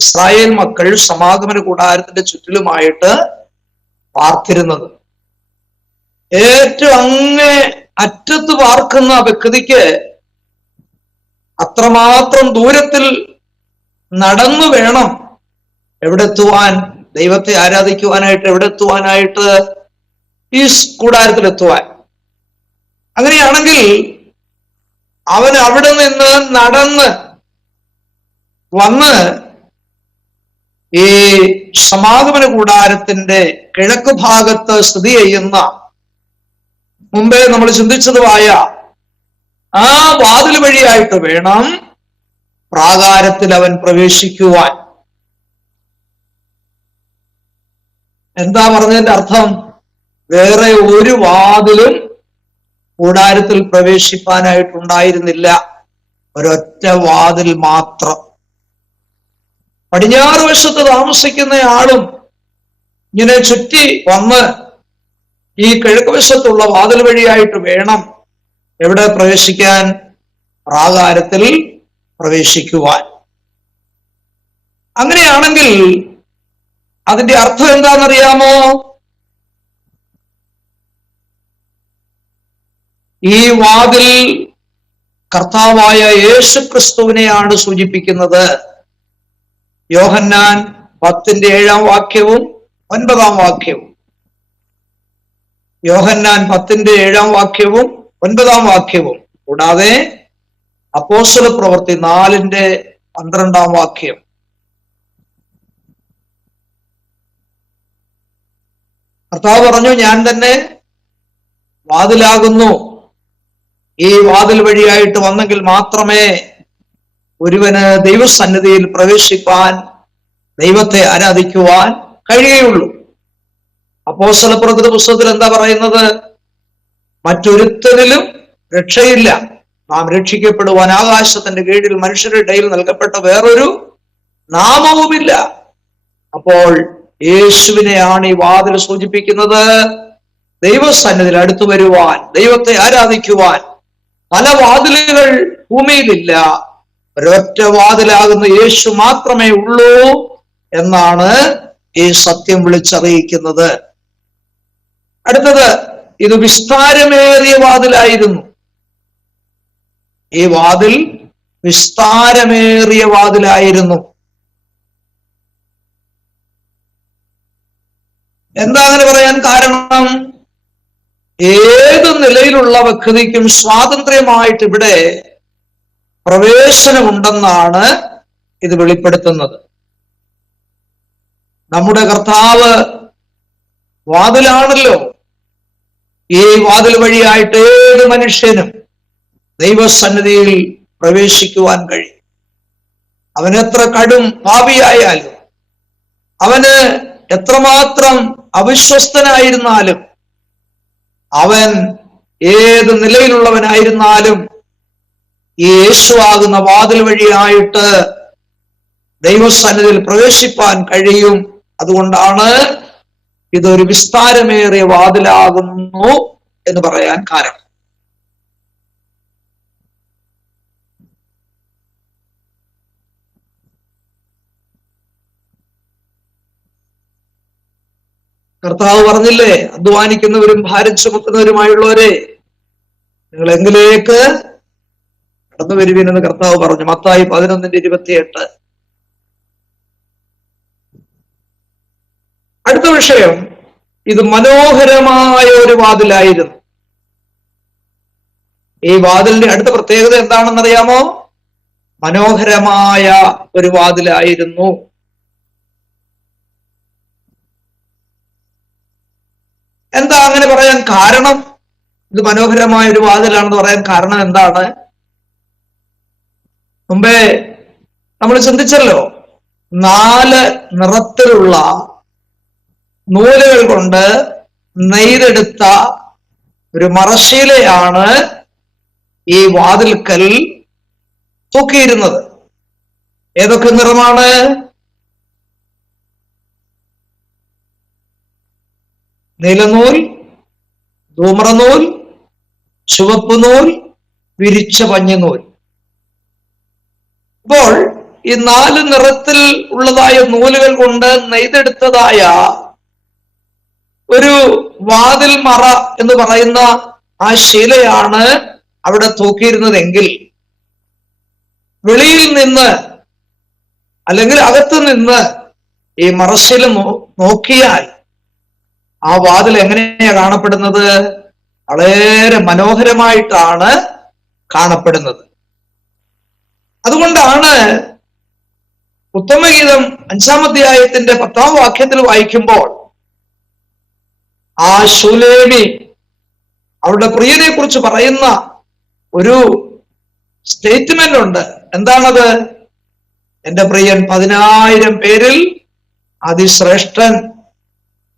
ഇസ്രായേൽ മക്കൾ സമാഗമന കൂടാരത്തിന്റെ ചുറ്റിലുമായിട്ട് പാർത്തിരുന്നത്. ഏറ്റവും അങ്ങേ അറ്റത്ത് പാർക്കുന്ന വ്യക്തിക്ക് അത്രമാത്രം ദൂരത്തിൽ നടന്നു വേണം എവിടെ എത്തുവാൻ, ദൈവത്തെ ആരാധിക്കുവാനായിട്ട് എവിടെ എത്തുവാനായിട്ട്, ഈ കൂടാരത്തിലെത്തുവാൻ. അങ്ങനെയാണെങ്കിൽ അവൻ അവിടെ നിന്ന് നടന്ന് വന്ന് ഈ സമാഗമന കൂടാരത്തിന്റെ കിഴക്ക് ഭാഗത്ത് സ്ഥിതി ചെയ്യുന്ന, മുമ്പേ നമ്മൾ ചിന്തിച്ചതുമായ ആ വാതിൽ വഴിയായിട്ട് വേണം പ്രാകാരത്തിൽ അവൻ പ്രവേശിക്കുവാൻ. എന്താ പറഞ്ഞതിന്റെ അർത്ഥം? വേറെ ഒരു വാതിലും കൂടാരത്തിൽ പ്രവേശിപ്പാനായിട്ടുണ്ടായിരുന്നില്ല, ഒരൊറ്റ വാതിൽ മാത്രം. പടിഞ്ഞാറ് വശത്ത് താമസിക്കുന്ന ആളും ഇങ്ങനെ ചുറ്റി വന്ന് ഈ കിഴക്ക് വശത്തുള്ള വാതിൽ വഴിയായിട്ട് വേണം എവിടെ പ്രവേശിക്കാൻ? പ്രാകാരത്തിൽ പ്രവേശിക്കുവാൻ. അങ്ങനെയാണെങ്കിൽ അതിന്റെ അർത്ഥം എന്താണെന്നറിയാമോ? ഈ വാതിൽ കർത്താവായ യേശു ക്രിസ്തുവിനെയാണ് സൂചിപ്പിക്കുന്നത്. യോഹന്നാൻ 10-7 വാക്യവും 9 വാക്യവും, യോഹന്നാൻ 10-7 വാക്യവും 9 വാക്യവും, കൂടാതെ അപ്പോസ്തല പ്രവൃത്തി 4-12 വാക്യം. കർത്താവ് പറഞ്ഞു, ഞാൻ തന്നെ വാതിലാകുന്നു. ഈ വാതിൽ വഴിയായിട്ട് വന്നെങ്കിൽ മാത്രമേ ഒരുവന് ദൈവസന്നിധിയിൽ പ്രവേശിപ്പാൻ, ദൈവത്തെ ആരാധിക്കുവാൻ കഴിയുകയുള്ളൂ. അപ്പോസ്തല പ്രവൃത്തി പുസ്തകത്തിൽ എന്താ പറയുന്നത്? മറ്റൊരുത്തനിലും രക്ഷയില്ല, നാം രക്ഷിക്കപ്പെടുവാൻ ആകാശത്തിന്റെ കീഴിൽ മനുഷ്യരുടെ ഇടയിൽ നൽകപ്പെട്ട വേറൊരു നാമവുമില്ല. അപ്പോൾ യേശുവിനെയാണ് ഈ വാതിൽ സൂചിപ്പിക്കുന്നത്. ദൈവസന്നിധിയിൽ അടുത്തു വരുവാൻ, ദൈവത്തെ ആരാധിക്കുവാൻ പല വാതിലുകൾ ഭൂമിയിലില്ല, ഒരൊറ്റ വാതിലാകുന്ന യേശു മാത്രമേ ഉള്ളൂ എന്നാണ് ഈ സത്യം വിളിച്ചറിയിക്കുന്നത്. അടുത്തത്, ഇത് വിസ്താരമേറിയ വാതിലായിരുന്നു. ഈ വാതിൽ വിസ്താരമേറിയ വാതിലായിരുന്നു. എന്താ അങ്ങനെ പറയാൻ കാരണം? ഏത് നിലയിലുള്ള വ്യക്തിക്കും സ്വാതന്ത്ര്യമായിട്ട് ഇവിടെ പ്രവേശനമുണ്ടെന്നാണ് ഇത് വെളിപ്പെടുത്തുന്നത്. നമ്മുടെ കർത്താവ് വാതിലാണല്ലോ. ഈ വാതിൽ വഴിയായിട്ട് ഏത് മനുഷ്യനും ദൈവസന്നിധിയിൽ പ്രവേശിക്കുവാൻ കഴിയും. അവനെത്ര കടും പാപിയായാലും, അവന് എത്രമാത്രം അവിശ്വസ്തനായിരുന്നാലും, അവൻ ഏത് നിലയിലുള്ളവനായിരുന്നാലും ഈ യേശുവാകുന്ന വാതിൽ വഴിയായിട്ട് ദൈവസന്നിധിയിൽ പ്രവേശിപ്പാൻ കഴിയും. അതുകൊണ്ടാണ് ഇതൊരു വിസ്താരമേറിയ വാതിലാകുന്നു എന്ന് പറയാൻ കാരണം. കർത്താവ് പറഞ്ഞില്ലേ, അധ്വാനിക്കുന്നവരും ഭാരം ചുമക്കുന്നവരുമായുള്ളവരെ നിങ്ങൾ എങ്കിലേക്ക് കടന്നു വരുവീനെന്ന് കർത്താവ് പറഞ്ഞു. മത്തായി 11:28. അടുത്ത വിഷയം, ഇത് മനോഹരമായ ഒരു വാതിലായിരുന്നു. ഈ വാതിലിന്റെ അടുത്ത പ്രത്യേകത എന്താണെന്നറിയാമോ? മനോഹരമായ ഒരു വാതിലായിരുന്നു. എന്താ അങ്ങനെ പറയാൻ കാരണം? ഇത് മനോഹരമായ ഒരു വാതിലാണെന്ന് പറയാൻ കാരണം എന്താണ്? മുമ്പേ നമ്മൾ ചിന്തിച്ചല്ലോ, 4 നിറത്തിലുള്ള നൂലുകൾ കൊണ്ട് നെയ്തെടുത്ത ഒരു മറശ്ശീലയാണ് ഈ വാതിൽക്കൽ തൂക്കിയിരുന്നത്. ഏതൊക്കെ നിറമാണ്? നീലനൂൽ, ധൂമ്രനൂൽ, ചുവപ്പ് നൂൽ, വിരിച്ച പഞ്ഞിനൂൽ. അപ്പോൾ ഈ 4 നിറത്തിൽ ഉള്ളതായ നൂലുകൾ കൊണ്ട് നെയ്തെടുത്തതായ ഒരു വാതിൽ മറ എന്ന് പറയുന്ന ആ ശീലയാണ് അവിടെ തൂക്കിയിരുന്നതെങ്കിൽ, വെളിയിൽ നിന്ന് അല്ലെങ്കിൽ അകത്ത് നിന്ന് ഈ മറശ്ശീല നോക്കിയാൽ ആ വാതിൽ എങ്ങനെയാ കാണപ്പെടുന്നത്? വളരെ മനോഹരമായിട്ടാണ് കാണപ്പെടുന്നത്. അതുകൊണ്ടാണ് ഉത്തമഗീതം 5-ാം അധ്യായത്തിന്റെ 10-ാം വാക്യത്തിൽ വായിക്കുമ്പോൾ ആ ശൂലേമി അവളുടെ പ്രിയനെ കുറിച്ച് പറയുന്ന ഒരു സ്റ്റേറ്റ്മെന്റ് ഉണ്ട്. എന്താണത്? എന്റെ പ്രിയൻ 10,000 പേരിൽ അതിശ്രേഷ്ഠൻ,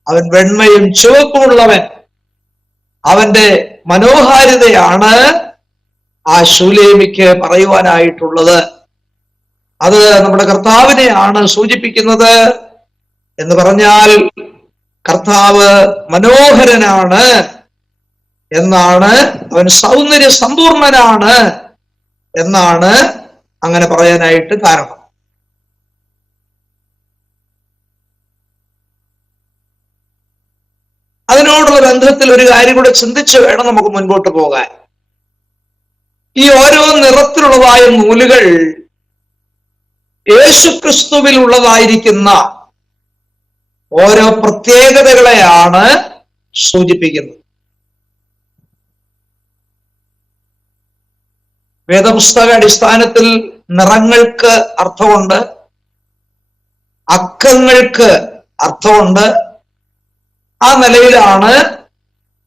അവൻ വെണ്മയും ചുവപ്പുമുള്ളവൻ. അവന്റെ മനോഹാരിതയാണ് ആ ശൂലേമിക്ക് പറയുവാനായിട്ടുള്ളത്. അത് നമ്മുടെ കർത്താവിനെയാണ് സൂചിപ്പിക്കുന്നത്. എന്ന് പറഞ്ഞാൽ കർത്താവ് മനോഹരനാണ് എന്നാണ്, അവൻ സൗന്ദര്യ സമ്പൂർണനാണ് എന്നാണ് അങ്ങനെ പറയാനായിട്ട് കാരണം. അതിനോടുള്ള ബന്ധത്തിൽ ഒരു കാര്യം കൂടെ ചിന്തിച്ച് വേണം നമുക്ക് മുൻപോട്ട് പോകാൻ. ഈ ഓരോ നിറത്തിലുള്ളതായ നൂലുകൾ യേശുക്രിസ്തുവിൽ ഉള്ളതായിരിക്കുന്ന ഓരോ പ്രത്യേകതകളെയാണ് സൂചിപ്പിക്കുന്നത്. വേദപുസ്തക അടിസ്ഥാനത്തിൽ നിറങ്ങൾക്ക് അർത്ഥമുണ്ട്, അക്കങ്ങൾക്ക് അർത്ഥമുണ്ട്. ആ നിലയിലാണ്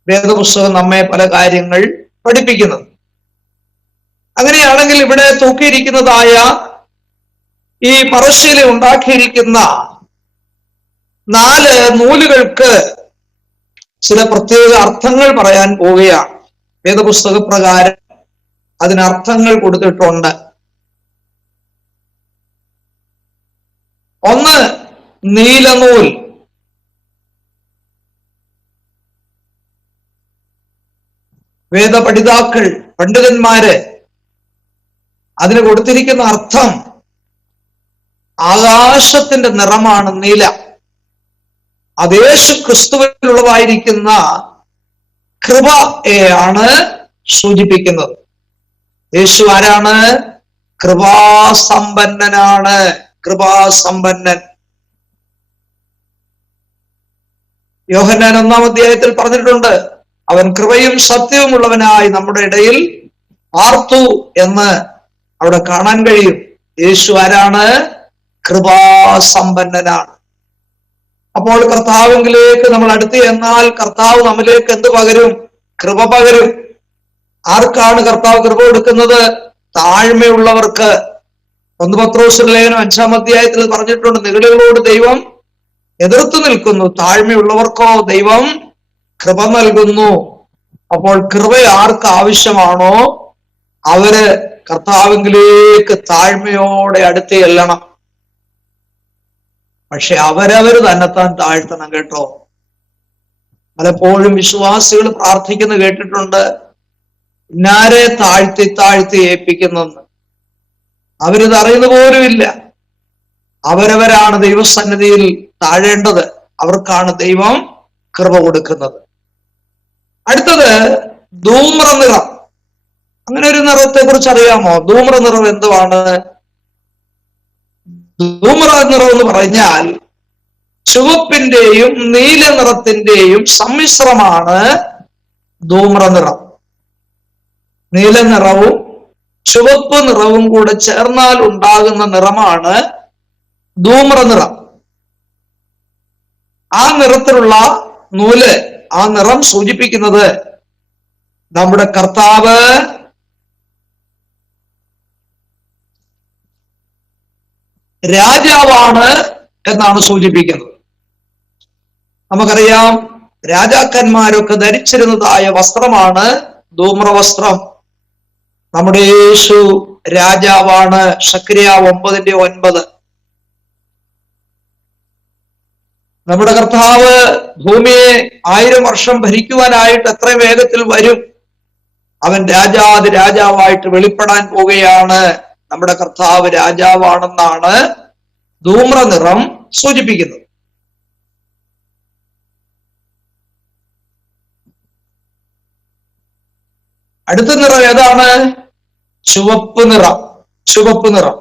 വേദപുസ്തകം നമ്മെ പല കാര്യങ്ങൾ പഠിപ്പിക്കുന്നത്. അങ്ങനെയാണെങ്കിൽ ഇവിടെ തൂക്കിയിരിക്കുന്നതായ ഈ മറശ്ശീല ഉണ്ടാക്കിയിരിക്കുന്ന 4 നൂലുകൾക്ക് ചില പ്രത്യേക അർത്ഥങ്ങൾ പറയാൻ പോവുകയാണ്. വേദപുസ്തക പ്രകാരം അതിനർത്ഥങ്ങൾ കൊടുത്തിട്ടുണ്ട്. ഒന്ന്, നീലനൂൽ. വേദപഠിതാക്കൾ, പണ്ഡിതന്മാര് അതിന് കൊടുത്തിരിക്കുന്ന അർത്ഥം ആകാശത്തിന്റെ നിറമാണ് നീല. അത് യേശു ക്രിസ്തുവിനുള്ളതായിരിക്കുന്ന കൃപയാണ് സൂചിപ്പിക്കുന്നത്. യേശു ആരാണ്? കൃപാസമ്പന്നനാണ്. കൃപാസമ്പന്നൻ. യോഹന്നാൻ 1-ാം അധ്യായത്തിൽ പറഞ്ഞിട്ടുണ്ട്, അവൻ കൃപയും സത്യവും ഉള്ളവനായി നമ്മുടെ ഇടയിൽ പാർത്തു എന്ന് അവിടെ കാണാൻ കഴിയും. യേശു ആരാണ്? കൃപാസമ്പന്നനാണ്. അപ്പോൾ കർത്താവിലേക്ക് നമ്മൾ അടുത്ത് ചെന്നാൽ കർത്താവ് നമ്മിലേക്ക് എന്ത് പകരും? കൃപ പകരും. ആർക്കാണ് കർത്താവ് കൃപ കൊടുക്കുന്നത്? താഴ്മയുള്ളവർക്ക്. 1 പത്രോസ് ലേഖനം 5-ാം അധ്യായത്തിൽ പറഞ്ഞിട്ടുണ്ട്, നിഗളികളോട് ദൈവം എതിർത്തു നിൽക്കുന്നു, താഴ്മയുള്ളവർക്കോ ദൈവം കൃപ നൽകുന്നു. അപ്പോൾ കൃപ ആർക്ക് ആവശ്യമാണോ അവര് കർത്താവിലേക്ക് താഴ്മയോടെ അടുത്ത് ചെല്ലണം. പക്ഷെ അവരവര് തന്നെത്താൻ താഴ്ത്തണം കേട്ടോ. പലപ്പോഴും വിശ്വാസികൾ പ്രാർത്ഥിക്കുന്ന കേട്ടിട്ടുണ്ട്, ഇന്നാരെ താഴ്ത്തി താഴ്ത്തി ഏൽപ്പിക്കുന്നെന്ന്. അവരിത് അറിയുന്ന പോലുമില്ല. അവരവരാണ് ദൈവസന്നിധിയിൽ താഴേണ്ടത്. അവർക്കാണ് ദൈവം കൃപ കൊടുക്കുന്നത്. അടുത്തത് ധൂമ്ര നിറം. അങ്ങനെ ഒരു നിറത്തെ കുറിച്ച് അറിയാമോ? ധൂമ്ര നിറം എന്തുവാണ്? ധൂമ്ര നിറം എന്ന് പറഞ്ഞാൽ ചുവപ്പിന്റെയും നീല നിറത്തിന്റെയും സമ്മിശ്രമാണ് ധൂമ്ര നിറം. നീല നിറവും ചുവപ്പ് നിറവും കൂടെ ചേർന്നാൽ ഉണ്ടാകുന്ന നിറമാണ് ധൂമ്ര നിറം. ആ നിറത്തിലുള്ള നൂല്, ആ നിറം സൂചിപ്പിക്കുന്നത് നമ്മുടെ കർത്താവ് രാജാവാണ് എന്നാണ് സൂചിപ്പിക്കുന്നത്. നമുക്കറിയാം, രാജാക്കന്മാരൊക്കെ ധരിച്ചിരുന്നതായ വസ്ത്രമാണ് ധൂമ്രവസ്ത്രം. നമ്മുടെ യേശു രാജാവാണ്. ശക്രിയ 9:9. നമ്മുടെ കർത്താവ് ഭൂമിയെ 1000 വർഷം ഭരിക്കുവാനായിട്ട് എത്ര വേഗത്തിൽ വരും. അവൻ രാജാതി രാജാവായിട്ട് വെളിപ്പെടാൻ പോവുകയാണ്. നമ്മുടെ കർത്താവ് രാജാവാണെന്നാണ് ധൂമ്ര നിറം സൂചിപ്പിക്കുന്നത്. അടുത്ത നിറം ഏതാണ്? ചുവപ്പ് നിറം. ചുവപ്പ് നിറം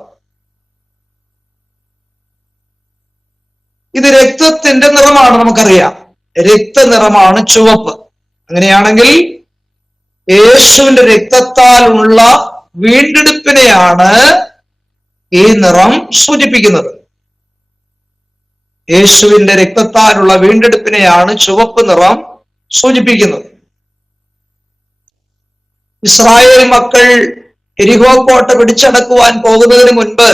ഇത് രക്തത്തിന്റെ നിറമാണ്. നമുക്കറിയാം, രക്തനിറമാണ് ചുവപ്പ്. അങ്ങനെയാണെങ്കിൽ യേശുവിന്റെ രക്തത്താൽ ഉള്ള വീണ്ടെടുപ്പിനെയാണ് ഈ നിറം സൂചിപ്പിക്കുന്നത്. യേശുവിന്റെ രക്തത്താലുള്ള വീണ്ടെടുപ്പിനെയാണ് ചുവപ്പ് നിറം സൂചിപ്പിക്കുന്നത്. ഇസ്രായേൽ മക്കൾ എരിഹോ കോട്ട പിടിച്ചടക്കുവാൻ പോകുന്നതിന് മുൻപ്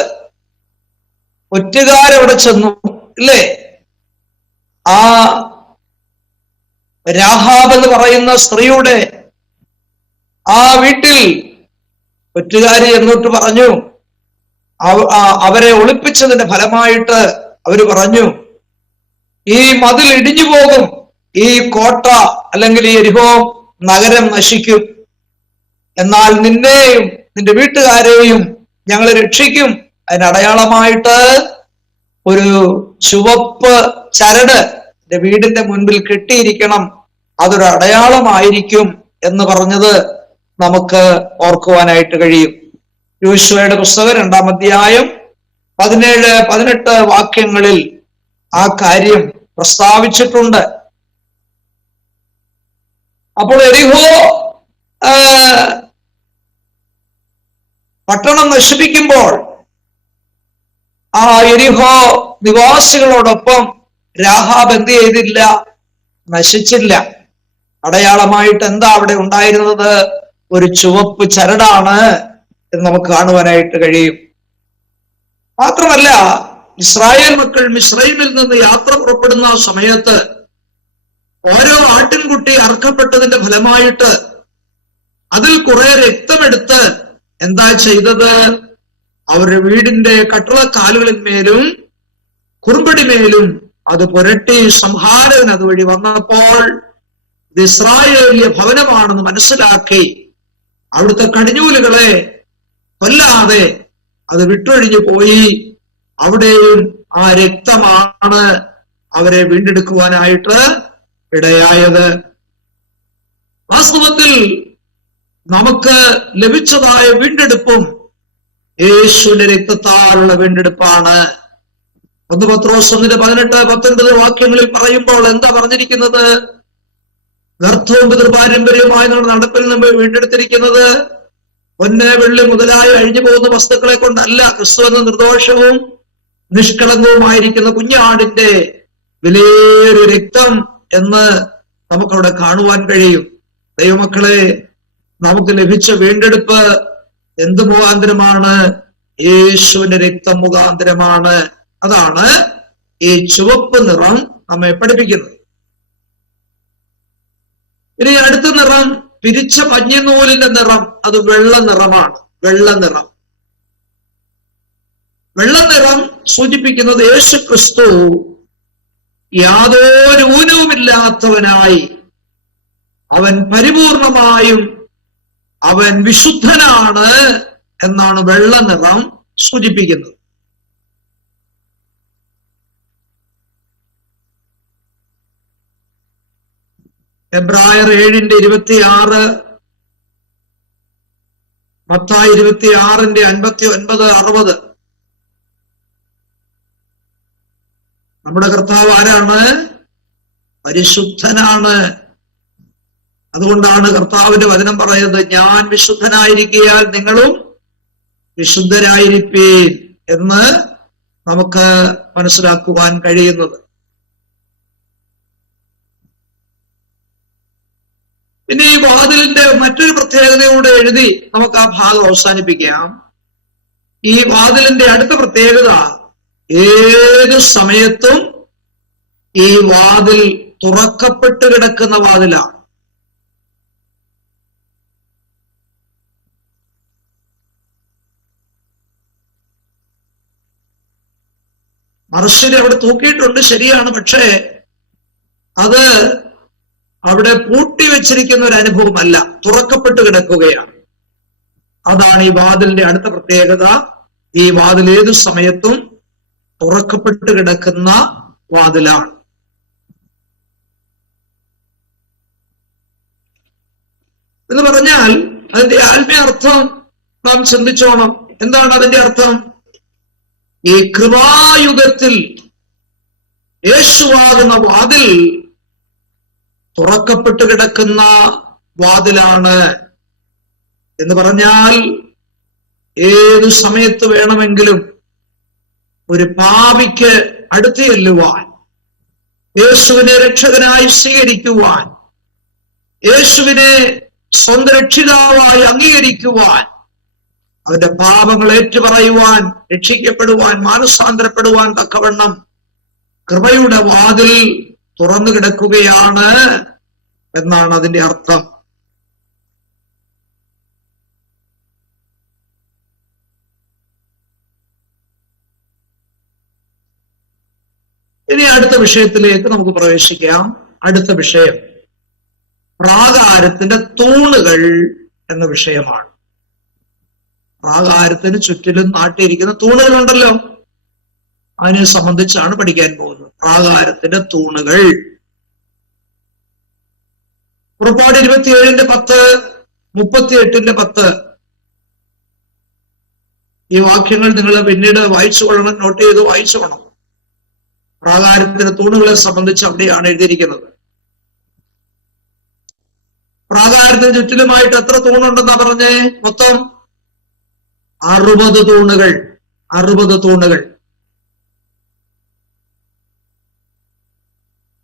ഒറ്റുകാരവിടെ ചെന്നു, ഇല്ലേ? ആ രാഹാബ് എന്ന് പറയുന്ന സ്ത്രീയുടെ ആ വീട്ടിൽ ഒറ്റുകാരി എന്നിട്ട് പറഞ്ഞു, അവരെ ഒളിപ്പിച്ചതിന്റെ ഫലമായിട്ട് അവര് പറഞ്ഞു, ഈ മതിൽ ഇടിഞ്ഞു പോകും, ഈ കോട്ട അല്ലെങ്കിൽ ഈ എരിഹോ നഗരം നശിക്കും, എന്നാൽ നിന്നെയും നിന്റെ വീട്ടുകാരെയും ഞങ്ങൾ രക്ഷിക്കും. അതിനടയാളമായിട്ട് ഒരു ചുവപ്പ് ചരട് എന്റെ വീടിന്റെ മുൻപിൽ കെട്ടിയിരിക്കണം, അതൊരു അടയാളമായിരിക്കും എന്ന് പറഞ്ഞത് നമുക്ക് ഓർക്കുവാനായിട്ട് കഴിയും. യോശുവയുടെ പുസ്തകം 2-ാം അധ്യായം 17-18 വാക്യങ്ങളിൽ ആ കാര്യം പ്രസ്താവിച്ചിട്ടുണ്ട്. അപ്പോൾ എരിഹോ പട്ടണം നശിപ്പിക്കുമ്പോൾ ആ എരിഹോ നിവാസികളോടൊപ്പം രാഹാബ് എന്ത് ചെയ്തില്ല? നശിച്ചില്ല. അടയാളമായിട്ട് എന്താ അവിടെ ഉണ്ടായിരുന്നത്? ഒരു ചുവപ്പ് ചരടാണ് എന്ന് നമുക്ക് കാണുവാനായിട്ട് കഴിയും. മാത്രമല്ല, ഇസ്രായേൽ മക്കൾ മിസ്രൈമിൽ നിന്ന് യാത്ര പുറപ്പെടുന്ന സമയത്ത് ഓരോ ആട്ടിൻകുട്ടി അറുക്കപ്പെട്ടതിന്റെ ഫലമായിട്ട് അതിൽ കുറെ രക്തമെടുത്ത് എന്താ ചെയ്തത്? അവരുടെ വീടിന്റെ കട്ടളക്കാലുകളിന്മേലും കുറുമ്പടിമേലും അത് പുരട്ടി സംഹാരകൻ അതുവഴി വന്നപ്പോൾ ഇത് ഇസ്രായേലിയ ഭവനമാണെന്ന് മനസ്സിലാക്കി അവിടുത്തെ കടിഞ്ഞൂലുകളെ കൊല്ലാതെ അത് വിട്ടൊഴിഞ്ഞു പോയി. അവിടെയും ആ രക്തമാണ് അവരെ വീണ്ടെടുക്കുവാനായിട്ട് ഇടയായത്. വാസ്തവത്തിൽ നമുക്ക് ലഭിച്ചതായ വീണ്ടെടുപ്പും യേശുവിന്റെ രക്തത്താലുള്ള വീണ്ടെടുപ്പാണ്. 1 പത്രോസ് 1:18-19 വാക്യങ്ങളിൽ പറയുമ്പോൾ എന്താ പറഞ്ഞിരിക്കുന്നത്? ഗർഭവും പിതൃപാരമ്പര്യവുമായി നടപ്പിൽ നിന്ന് വീണ്ടെടുത്തിരിക്കുന്നത് പൊന്ന് വെള്ളി മുതലായ അഴിഞ്ഞു പോകുന്ന വസ്തുക്കളെ കൊണ്ടല്ല, ക്രിസ്തു എന്ന നിർദോഷവും നിഷ്കളങ്കവുമായിരിക്കുന്ന കുഞ്ഞാടിന്റെ വിലയേറിയ രക്തം എന്ന് നമുക്കവിടെ കാണുവാൻ കഴിയും. ദൈവമക്കളെ, നമുക്ക് ലഭിച്ച വീണ്ടെടുപ്പ് എന്ത് മുഖാന്തരമാണ്? യേശുവിന്റെ രക്തം മുഖാന്തരമാണ്. അതാണ് ഈ ചുവപ്പ് നിറം നമ്മെ പഠിപ്പിക്കുന്നത്. ഇനി അടുത്ത നിറം പിരിച്ച പഞ്ഞിനൂലിന്റെ നിറം. അത് വെള്ള നിറമാണ്. വെള്ള നിറം സൂചിപ്പിക്കുന്നത് യേശു ക്രിസ്തു യാതൊരു ഊനവുമില്ലാത്തവനായി, അവൻ പരിപൂർണമായും അവൻ വിശുദ്ധനാണ് എന്നാണ് വെള്ള നിറം സൂചിപ്പിക്കുന്നത്. എബ്രായർ 7:26, മത്തായി 26:59, 60. നമ്മുടെ കർത്താവ് ആരാണ്? പരിശുദ്ധനാണ്. അതുകൊണ്ടാണ് കർത്താവിന്റെ വചനം പറയുന്നത്, ഞാൻ വിശുദ്ധനായിരിക്കയാൽ നിങ്ങളും വിശുദ്ധരായിരിപ്പീൻ എന്ന് നമുക്ക് മനസ്സിലാക്കുവാൻ കഴിയുന്നത്. ഇനി ഈ വാതിലിന്റെ മറ്റൊരു പ്രത്യേകതയോടെ എഴുതി നമുക്ക് ആ ഭാഗം അവസാനിപ്പിക്കാം. ഈ വാതിലിന്റെ അടുത്ത പ്രത്യേകത, ഏത് സമയത്തും ഈ വാതിൽ തുറക്കപ്പെട്ട് കിടക്കുന്ന വാതിലാണ്. മറശ്ശേരി അവിടെ തൂക്കിയിട്ടുണ്ട്, ശരിയാണ്. പക്ഷേ അത് അവിടെ പൂട്ടി വെച്ചിരിക്കുന്ന ഒരു അനുഭവമല്ല, തുറക്കപ്പെട്ട് കിടക്കുകയാണ്. അതാണ് ഈ വാതിലിന്റെ അടുത്ത പ്രത്യേകത. ഈ വാതിൽ ഏതു സമയത്തും തുറക്കപ്പെട്ട് കിടക്കുന്ന വാതിലാണ്. എന്ന് പറഞ്ഞാൽ അതിന്റെ ആത്മീയ അർത്ഥം നാം ചിന്തിച്ചോണം. എന്താണ് അതിന്റെ അർത്ഥം? ഈ കൃപായുഗത്തിൽ യേശുവാകുന്ന വാതിൽ തുറക്കപ്പെട്ട് കിടക്കുന്ന വാതിലാണ് എന്ന് പറഞ്ഞാൽ, ഏതു സമയത്ത് വേണമെങ്കിലും ഒരു പാപിക്ക് അടുത്ത് ചെല്ലുവാൻ, യേശുവിനെ രക്ഷകനായി സ്വീകരിക്കുവാൻ, യേശുവിനെ സ്വന്തം രക്ഷിതാവായി അംഗീകരിക്കുവാൻ, അവന്റെ പാപങ്ങൾ ഏറ്റുപറയുവാൻ, രക്ഷിക്കപ്പെടുവാൻ, മാനസാന്തരപ്പെടുവാൻ തക്കവണ്ണം കൃപയുടെ വാതിൽ തുറന്നു കിടക്കുകയാണ് എന്നാണ് അതിന്റെ അർത്ഥം. ഇനി അടുത്ത വിഷയത്തിലേക്ക് നമുക്ക് പ്രവേശിക്കാം. അടുത്ത വിഷയം പ്രാകാരത്തിന്റെ തൂണുകൾ എന്ന വിഷയമാണ്. പ്രാകാരത്തിന് ചുറ്റിലും നാട്ടിയിരിക്കുന്ന തൂണുകളുണ്ടല്ലോ, അതിനെ സംബന്ധിച്ചാണ് പഠിക്കാൻ പോകുന്നത്. പ്രാകാരത്തിന്റെ തൂണുകൾ. പുറപ്പാട് 27:10, 38:10. ഈ വാക്യങ്ങൾ നിങ്ങൾ പിന്നീട് വായിച്ചു കൊള്ളണം, നോട്ട് ചെയ്ത് വായിച്ചു കൊള്ളണം. പ്രാകാരത്തിന്റെ തൂണുകളെ സംബന്ധിച്ച് അവിടെയാണ് എഴുതിയിരിക്കുന്നത്. പ്രാകാരത്തിന് ചുറ്റിലുമായിട്ട് എത്ര തൂണുണ്ടെന്നാ പറഞ്ഞേ? മൊത്തം 60 തൂണുകൾ. 60 തൂണുകൾ.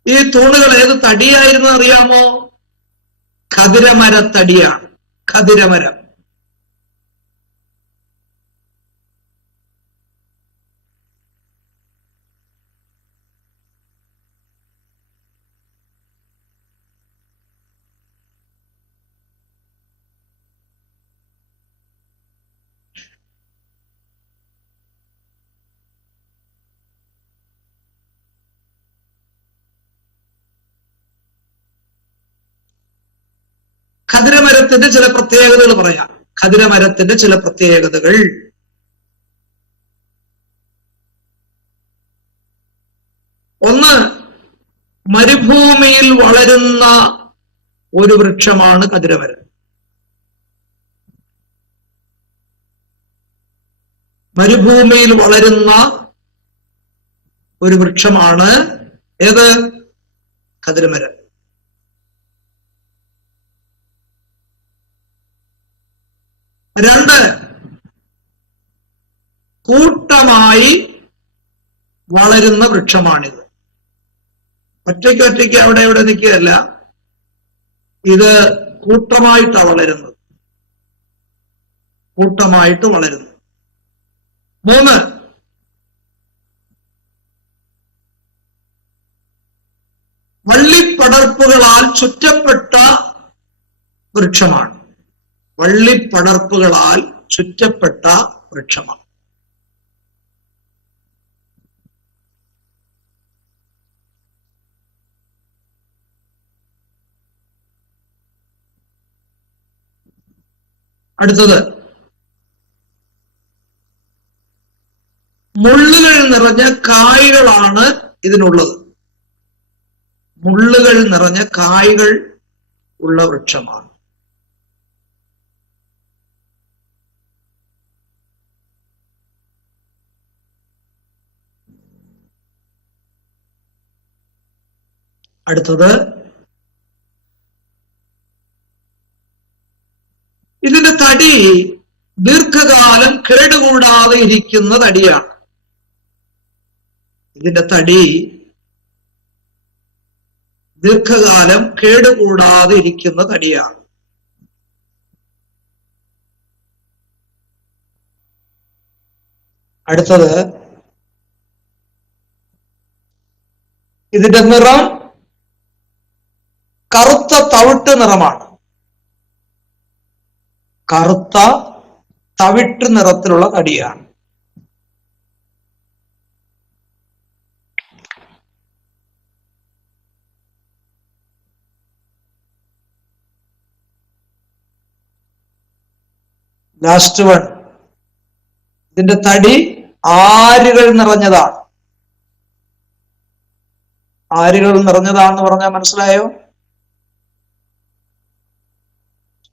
ഈ തൂണുകൾ ഏത് തടിയായിരുന്നു അറിയാമോ? ഖദിരമരത്തടിയാണ്. ഖദിരമരം. ഖദിരമരത്തിന്റെ ചില പ്രത്യേകതകൾ പറയാം. ഖദിരമരത്തിന്റെ ചില പ്രത്യേകതകൾ. ഒന്ന്, മരുഭൂമിയിൽ വളരുന്ന ഒരു വൃക്ഷമാണ് ഖദിരമരം. മരുഭൂമിയിൽ വളരുന്ന ഒരു വൃക്ഷമാണ് ഏത്? ഖദിരമരം. രണ്ട്, കൂട്ടമായി വളരുന്ന വൃക്ഷമാണിത്. ഒറ്റയ്ക്ക് അവിടെ ഇവിടെ നിൽക്കുകയല്ല, ഇത് കൂട്ടമായിട്ടാണ് വളരുന്നത്. കൂട്ടമായിട്ട് വളരുന്നു. 3, വള്ളിപ്പടർപ്പുകളാൽ ചുറ്റപ്പെട്ട വൃക്ഷമാണ്. വള്ളിപ്പടർപ്പുകളാൽ ചുറ്റപ്പെട്ട വൃക്ഷമാണ്. അടുത്തത്, മുള്ളുകൾ നിറഞ്ഞ കായ്കളാണ് ഇതിനുള്ളത്. മുള്ളുകൾ നിറഞ്ഞ കായ്കൾ ഉള്ള വൃക്ഷമാണ്. അടുത്തത്, ഇതിന്റെ തടി ദീർഘകാലം കേടുകൂടാതെ ഇരിക്കുന്ന തടിയാണ്. ഇതിന്റെ തടി ദീർഘകാലം കേടുകൂടാതെ ഇരിക്കുന്ന തടിയാണ്. അടുത്തത്, ഇതിന്റെ നിറം കറുത്ത തവിട്ട് നിറമാണ്. കറുത്ത തവിട്ട് നിറത്തിലുള്ള തടിയാണ്. ലാസ്റ്റ് വൺ, ഇതിന്റെ തടി ആരുകൾ നിറഞ്ഞതാണ്. ആരുകൾ നിറഞ്ഞതാണെന്ന് പറഞ്ഞാൽ മനസ്സിലായോ?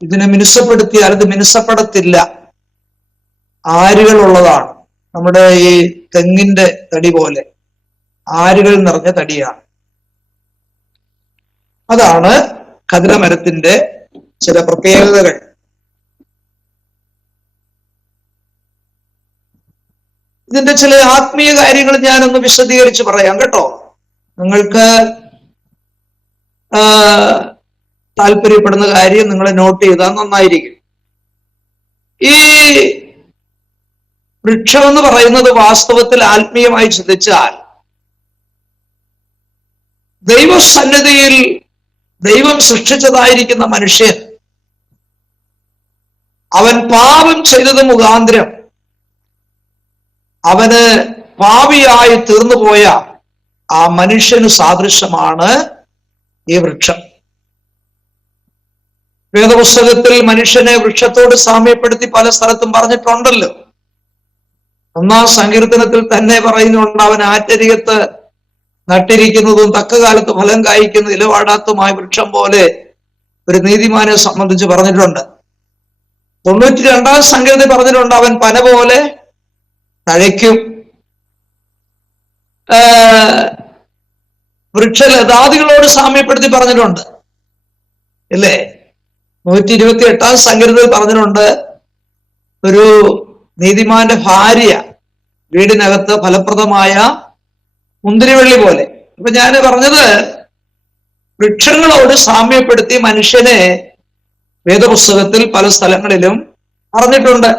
ഇതിനെ മിനുസപ്പെടുത്തിയാൽ ഇത് മിനുസപ്പെടത്തില്ല. ആരുകൾ ഉള്ളതാണ്. നമ്മുടെ ഈ തെങ്ങിന്റെ തടി പോലെ ആരുകൾ നിറഞ്ഞ തടിയാണ്. അതാണ് ഖദിരമരത്തിന്റെ ചില പ്രത്യേകതകൾ. ഇതിന്റെ ചില ആത്മീയ കാര്യങ്ങൾ ഞാനൊന്ന് വിശദീകരിച്ച് പറയാം കേട്ടോ. നിങ്ങൾക്ക് താല്പര്യപ്പെടുന്ന കാര്യം നിങ്ങൾ നോട്ട് ചെയ്താൽ നന്നായിരിക്കും. ഈ വൃക്ഷം എന്ന് പറയുന്നത് വാസ്തവത്തിൽ ആത്മീയമായി ചിന്തിച്ചാൽ ദൈവസന്നിധിയിൽ ദൈവം സൃഷ്ടിച്ചതായിരിക്കുന്ന മനുഷ്യൻ അവൻ പാപം ചെയ്തത് മുഖാന്തരം അവന് പാപിയായി തീർന്നുപോയ ആ മനുഷ്യന് സാദൃശ്യമാണ് ഈ വൃക്ഷം. വേദപുസ്തകത്തിൽ മനുഷ്യനെ വൃക്ഷത്തോട് സാമ്യപ്പെടുത്തി പല സ്ഥലത്തും പറഞ്ഞിട്ടുണ്ടല്ലോ. 1-ാം സങ്കീർത്തനത്തിൽ തന്നെ പറയുന്നുണ്ട്, അവൻ ആറ്റരികത്ത് നട്ടിരിക്കുന്നതും തക്ക കാലത്ത് ഫലം കായ്ക്കുന്ന ഇലവാടാത്തതുമായ വൃക്ഷം പോലെ ഒരു നീതിമാനെ സംബന്ധിച്ച് പറഞ്ഞിട്ടുണ്ട്. 92-ാം സങ്കീർത്തനത്തിൽ പറഞ്ഞിട്ടുണ്ട്, അവൻ പന പോലെ തഴയ്ക്കും, വൃക്ഷലതാദികളോട് സാമ്യപ്പെടുത്തി പറഞ്ഞിട്ടുണ്ട് ഇല്ലേ. 128-ാം സങ്കീർത്തനത്തിൽ പറഞ്ഞിട്ടുണ്ട്, ഒരു നീതിമാന്റെ ഭാര്യ വീടിനകത്ത് ഫലപ്രദമായ മുന്തിരിവള്ളി പോലെ. അപ്പൊ ഞാൻ പറഞ്ഞത് വൃക്ഷങ്ങളോട് സാമ്യപ്പെടുത്തി മനുഷ്യനെ വേദപുസ്തകത്തിൽ പല സ്ഥലങ്ങളിലും പറഞ്ഞിട്ടുണ്ട്.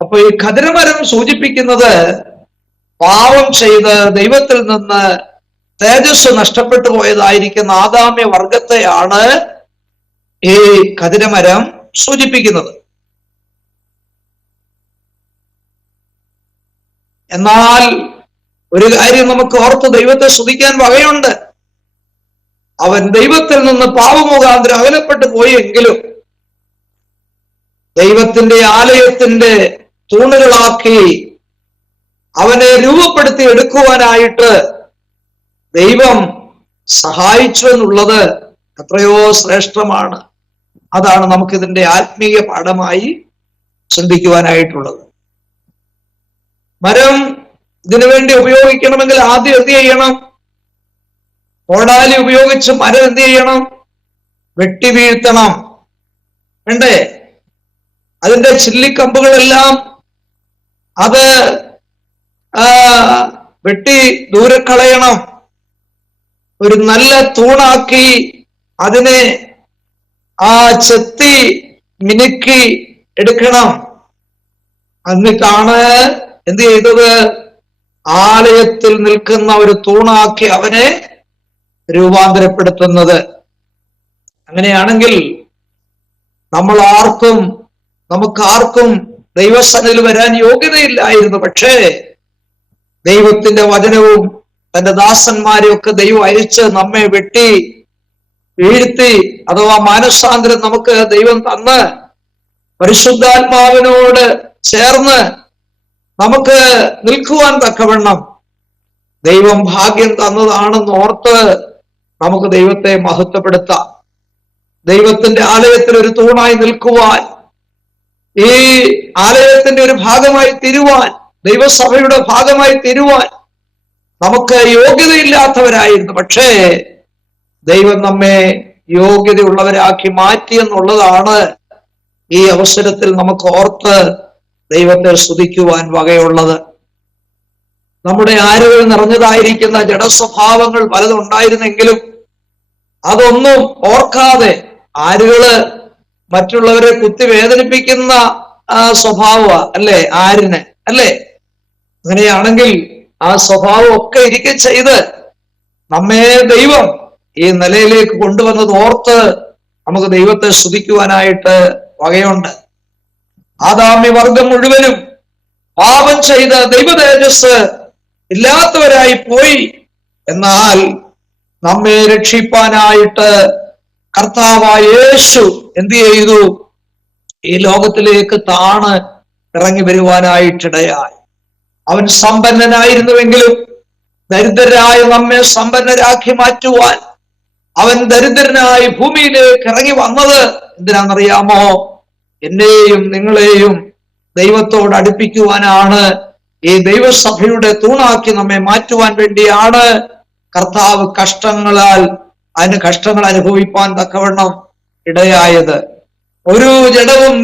അപ്പൊ ഈ ഖദിരമരം സൂചിപ്പിക്കുന്നത് പാവം ചെയ്ത് ദൈവത്തിൽ നിന്ന് തേജസ് നഷ്ടപ്പെട്ടു പോയതായിരിക്കുന്ന ആദാമ്യ വർഗത്തെയാണ് ഈ ഖദിരമരം സൂചിപ്പിക്കുന്നത്. എന്നാൽ ഒരു കാര്യം നമുക്ക് ഓർത്ത് ദൈവത്തെ സ്തുതിക്കാൻ വകയുണ്ട്. അവൻ ദൈവത്തിൽ നിന്ന് പാപമുഖാന്തരം അകലപ്പെട്ടു പോയെങ്കിലും ദൈവത്തിന്റെ ആലയത്തിന്റെ തൂണുകളാക്കി അവനെ രൂപപ്പെടുത്തി എടുക്കുവാനായിട്ട് ദൈവം സഹായിച്ചു എന്നുള്ളത് എത്രയോ ശ്രേഷ്ഠമാണ്. അതാണ് നമുക്കിതിന്റെ ആത്മീയ പാഠമായി ചിന്തിക്കുവാനായിട്ടുള്ളത്. മരം ഇതിനു വേണ്ടി ഉപയോഗിക്കണമെങ്കിൽ ആദ്യം എന്ത് ചെയ്യണം? കോടാലി ഉപയോഗിച്ച് മരം എന്ത് ചെയ്യണം? വെട്ടി വീഴ്ത്തണം, വേണ്ടേ? അതിന്റെ ചില്ലിക്കമ്പുകളെല്ലാം അത് വെട്ടി ദൂരെ കളയണം. ഒരു നല്ല തൂണാക്കി അതിനെ ചെത്തി മിനുക്കി എടുക്കണം. എന്നിട്ടാണ് എന്ത് ചെയ്തത്? ആലയത്തിൽ നിൽക്കുന്ന ഒരു തൂണാക്കി അവനെ രൂപാന്തരപ്പെടുത്തുന്നത്. അങ്ങനെയാണെങ്കിൽ നമുക്കാർക്കും ദൈവസന്നിധിയിൽ വരാൻ യോഗ്യതയില്ലായിരുന്നു. പക്ഷേ ദൈവത്തിന്റെ വചനവും തന്റെ ദാസന്മാരെയും ഒക്കെ ദൈവം അയച്ച് നമ്മെ വെട്ടി വീഴ്ത്തി, അഥവാ മാനസാന്തരം നമുക്ക് ദൈവം തന്ന് പരിശുദ്ധാത്മാവിനോട് ചേർന്ന് നമുക്ക് നിൽക്കുവാൻ തക്കവണ്ണം ദൈവം ഭാഗ്യം തന്നതാണെന്ന് ഓർത്ത് നമുക്ക് ദൈവത്തെ മഹത്വപ്പെടുത്താം. ദൈവത്തിന്റെ ആലയത്തിൽ ഒരു തൂണായി നിൽക്കുവാൻ, ഈ ആലയത്തിന്റെ ഒരു ഭാഗമായി തീരുവാൻ, ദൈവസഭയുടെ ഭാഗമായി തീരുവാൻ നമുക്ക് യോഗ്യതയില്ലാത്തവരായിരുന്നു. പക്ഷേ ദൈവം നമ്മെ യോഗ്യതയുള്ളവരാക്കി മാറ്റി എന്നുള്ളതാണ് ഈ അവസരത്തിൽ നമുക്ക് ഓർത്ത് ദൈവത്തെ സ്തുതിക്കുവാൻ വകയുള്ളത്. നമ്മുടെ ആരുകൾ നിറഞ്ഞതായിരിക്കുന്ന ജഡസ്വഭാവങ്ങൾ പലതുണ്ടായിരുന്നെങ്കിലും അതൊന്നും ഓർക്കാതെ, ആരുകള് മറ്റുള്ളവരെ കുത്തി വേദനിപ്പിക്കുന്ന സ്വഭാവ അല്ലേ ആരിന്, അല്ലേ? അങ്ങനെയാണെങ്കിൽ ആ സ്വഭാവം ഒക്കെ ഇരിക്കെ ചെയ്ത് നമ്മെ ദൈവം ഈ നിലയിലേക്ക് കൊണ്ടുവന്നത് ഓർത്ത് നമുക്ക് ദൈവത്തെ സ്തുതിക്കുവാനായിട്ട് വകയുണ്ട്. ആദാമ്യ വർഗം മുഴുവനും പാപം ചെയ്ത് ദൈവ തേജസ് ഇല്ലാത്തവരായി പോയി. എന്നാൽ നമ്മെ രക്ഷിപ്പാനായിട്ട് കർത്താവായ യേശു എന്ത് ചെയ്തു? ഈ ലോകത്തിലേക്ക് താണ് ഇറങ്ങി വരുവാനായിട്ടിടയായി. അവൻ സമ്പന്നനായിരുന്നുവെങ്കിലും ദരിദ്രരായ നമ്മെ സമ്പന്നരാക്കി മാറ്റുവാൻ അവൻ ദരിദ്രനായി ഭൂമിയിലേക്ക് ഇറങ്ങി വന്നത് എന്തിനാണെന്നറിയാമോ? എന്നെയും നിങ്ങളെയും ദൈവത്തോട് അടുപ്പിക്കുവാനാണ്. ഈ ദൈവസഭയുടെ തൂണാക്കി നമ്മെ മാറ്റുവാൻ വേണ്ടിയാണ് കർത്താവ് കഷ്ടങ്ങൾ അനുഭവിപ്പാൻ തക്കവണ്ണം ഇടയായത്. ഒരു ജഡവും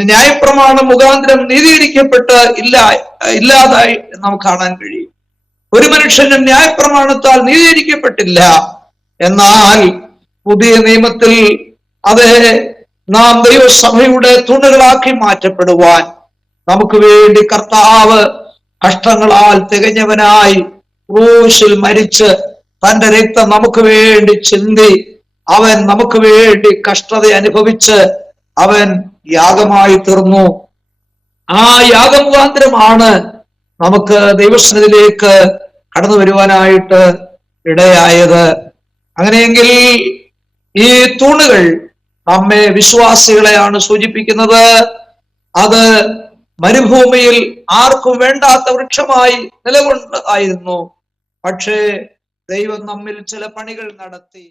ന്യായപ്രമാണം മുഖാന്തരം നീതീകരിക്കപ്പെട്ട് ഇല്ലാതായി നമുക്ക് കാണാൻ കഴിയും. ഒരു മനുഷ്യനും ന്യായപ്രമാണത്താൽ നീതീകരിക്കപ്പെട്ടില്ല. എന്നാൽ പുതിയ നിയമത്തിൽ അത് നാം ദൈവസഭയുടെ തൂണുകളാക്കി മാറ്റപ്പെടുവാൻ നമുക്ക് വേണ്ടി കർത്താവ് കഷ്ടങ്ങളാൽ തികഞ്ഞവനായി ക്രൂശിൽ മരിച്ച് തന്റെ രക്തം നമുക്ക് വേണ്ടി ചിന്തി അവൻ നമുക്ക് വേണ്ടി കഷ്ടത അനുഭവിച്ച് അവൻ യാഗമായി തീർന്നു. ആ യാഗമുഖാന്തരമാണ് നമുക്ക് ദൈവസന്നിധിയിലേക്ക് കടന്നു വരുവാനായിട്ട് ഇടയായത്. അങ്ങനെയെങ്കിൽ ഈ തൂണുകൾ നമ്മെ വിശ്വാസികളെയാണ് സൂചിപ്പിക്കുന്നത്. അത് മരുഭൂമിയിൽ ആർക്കും വേണ്ടാത്ത വൃക്ഷമായി നിലകൊണ്ടതായിരുന്നു. പക്ഷേ ദൈവം നമ്മിൽ ചില പണികൾ നടത്തി.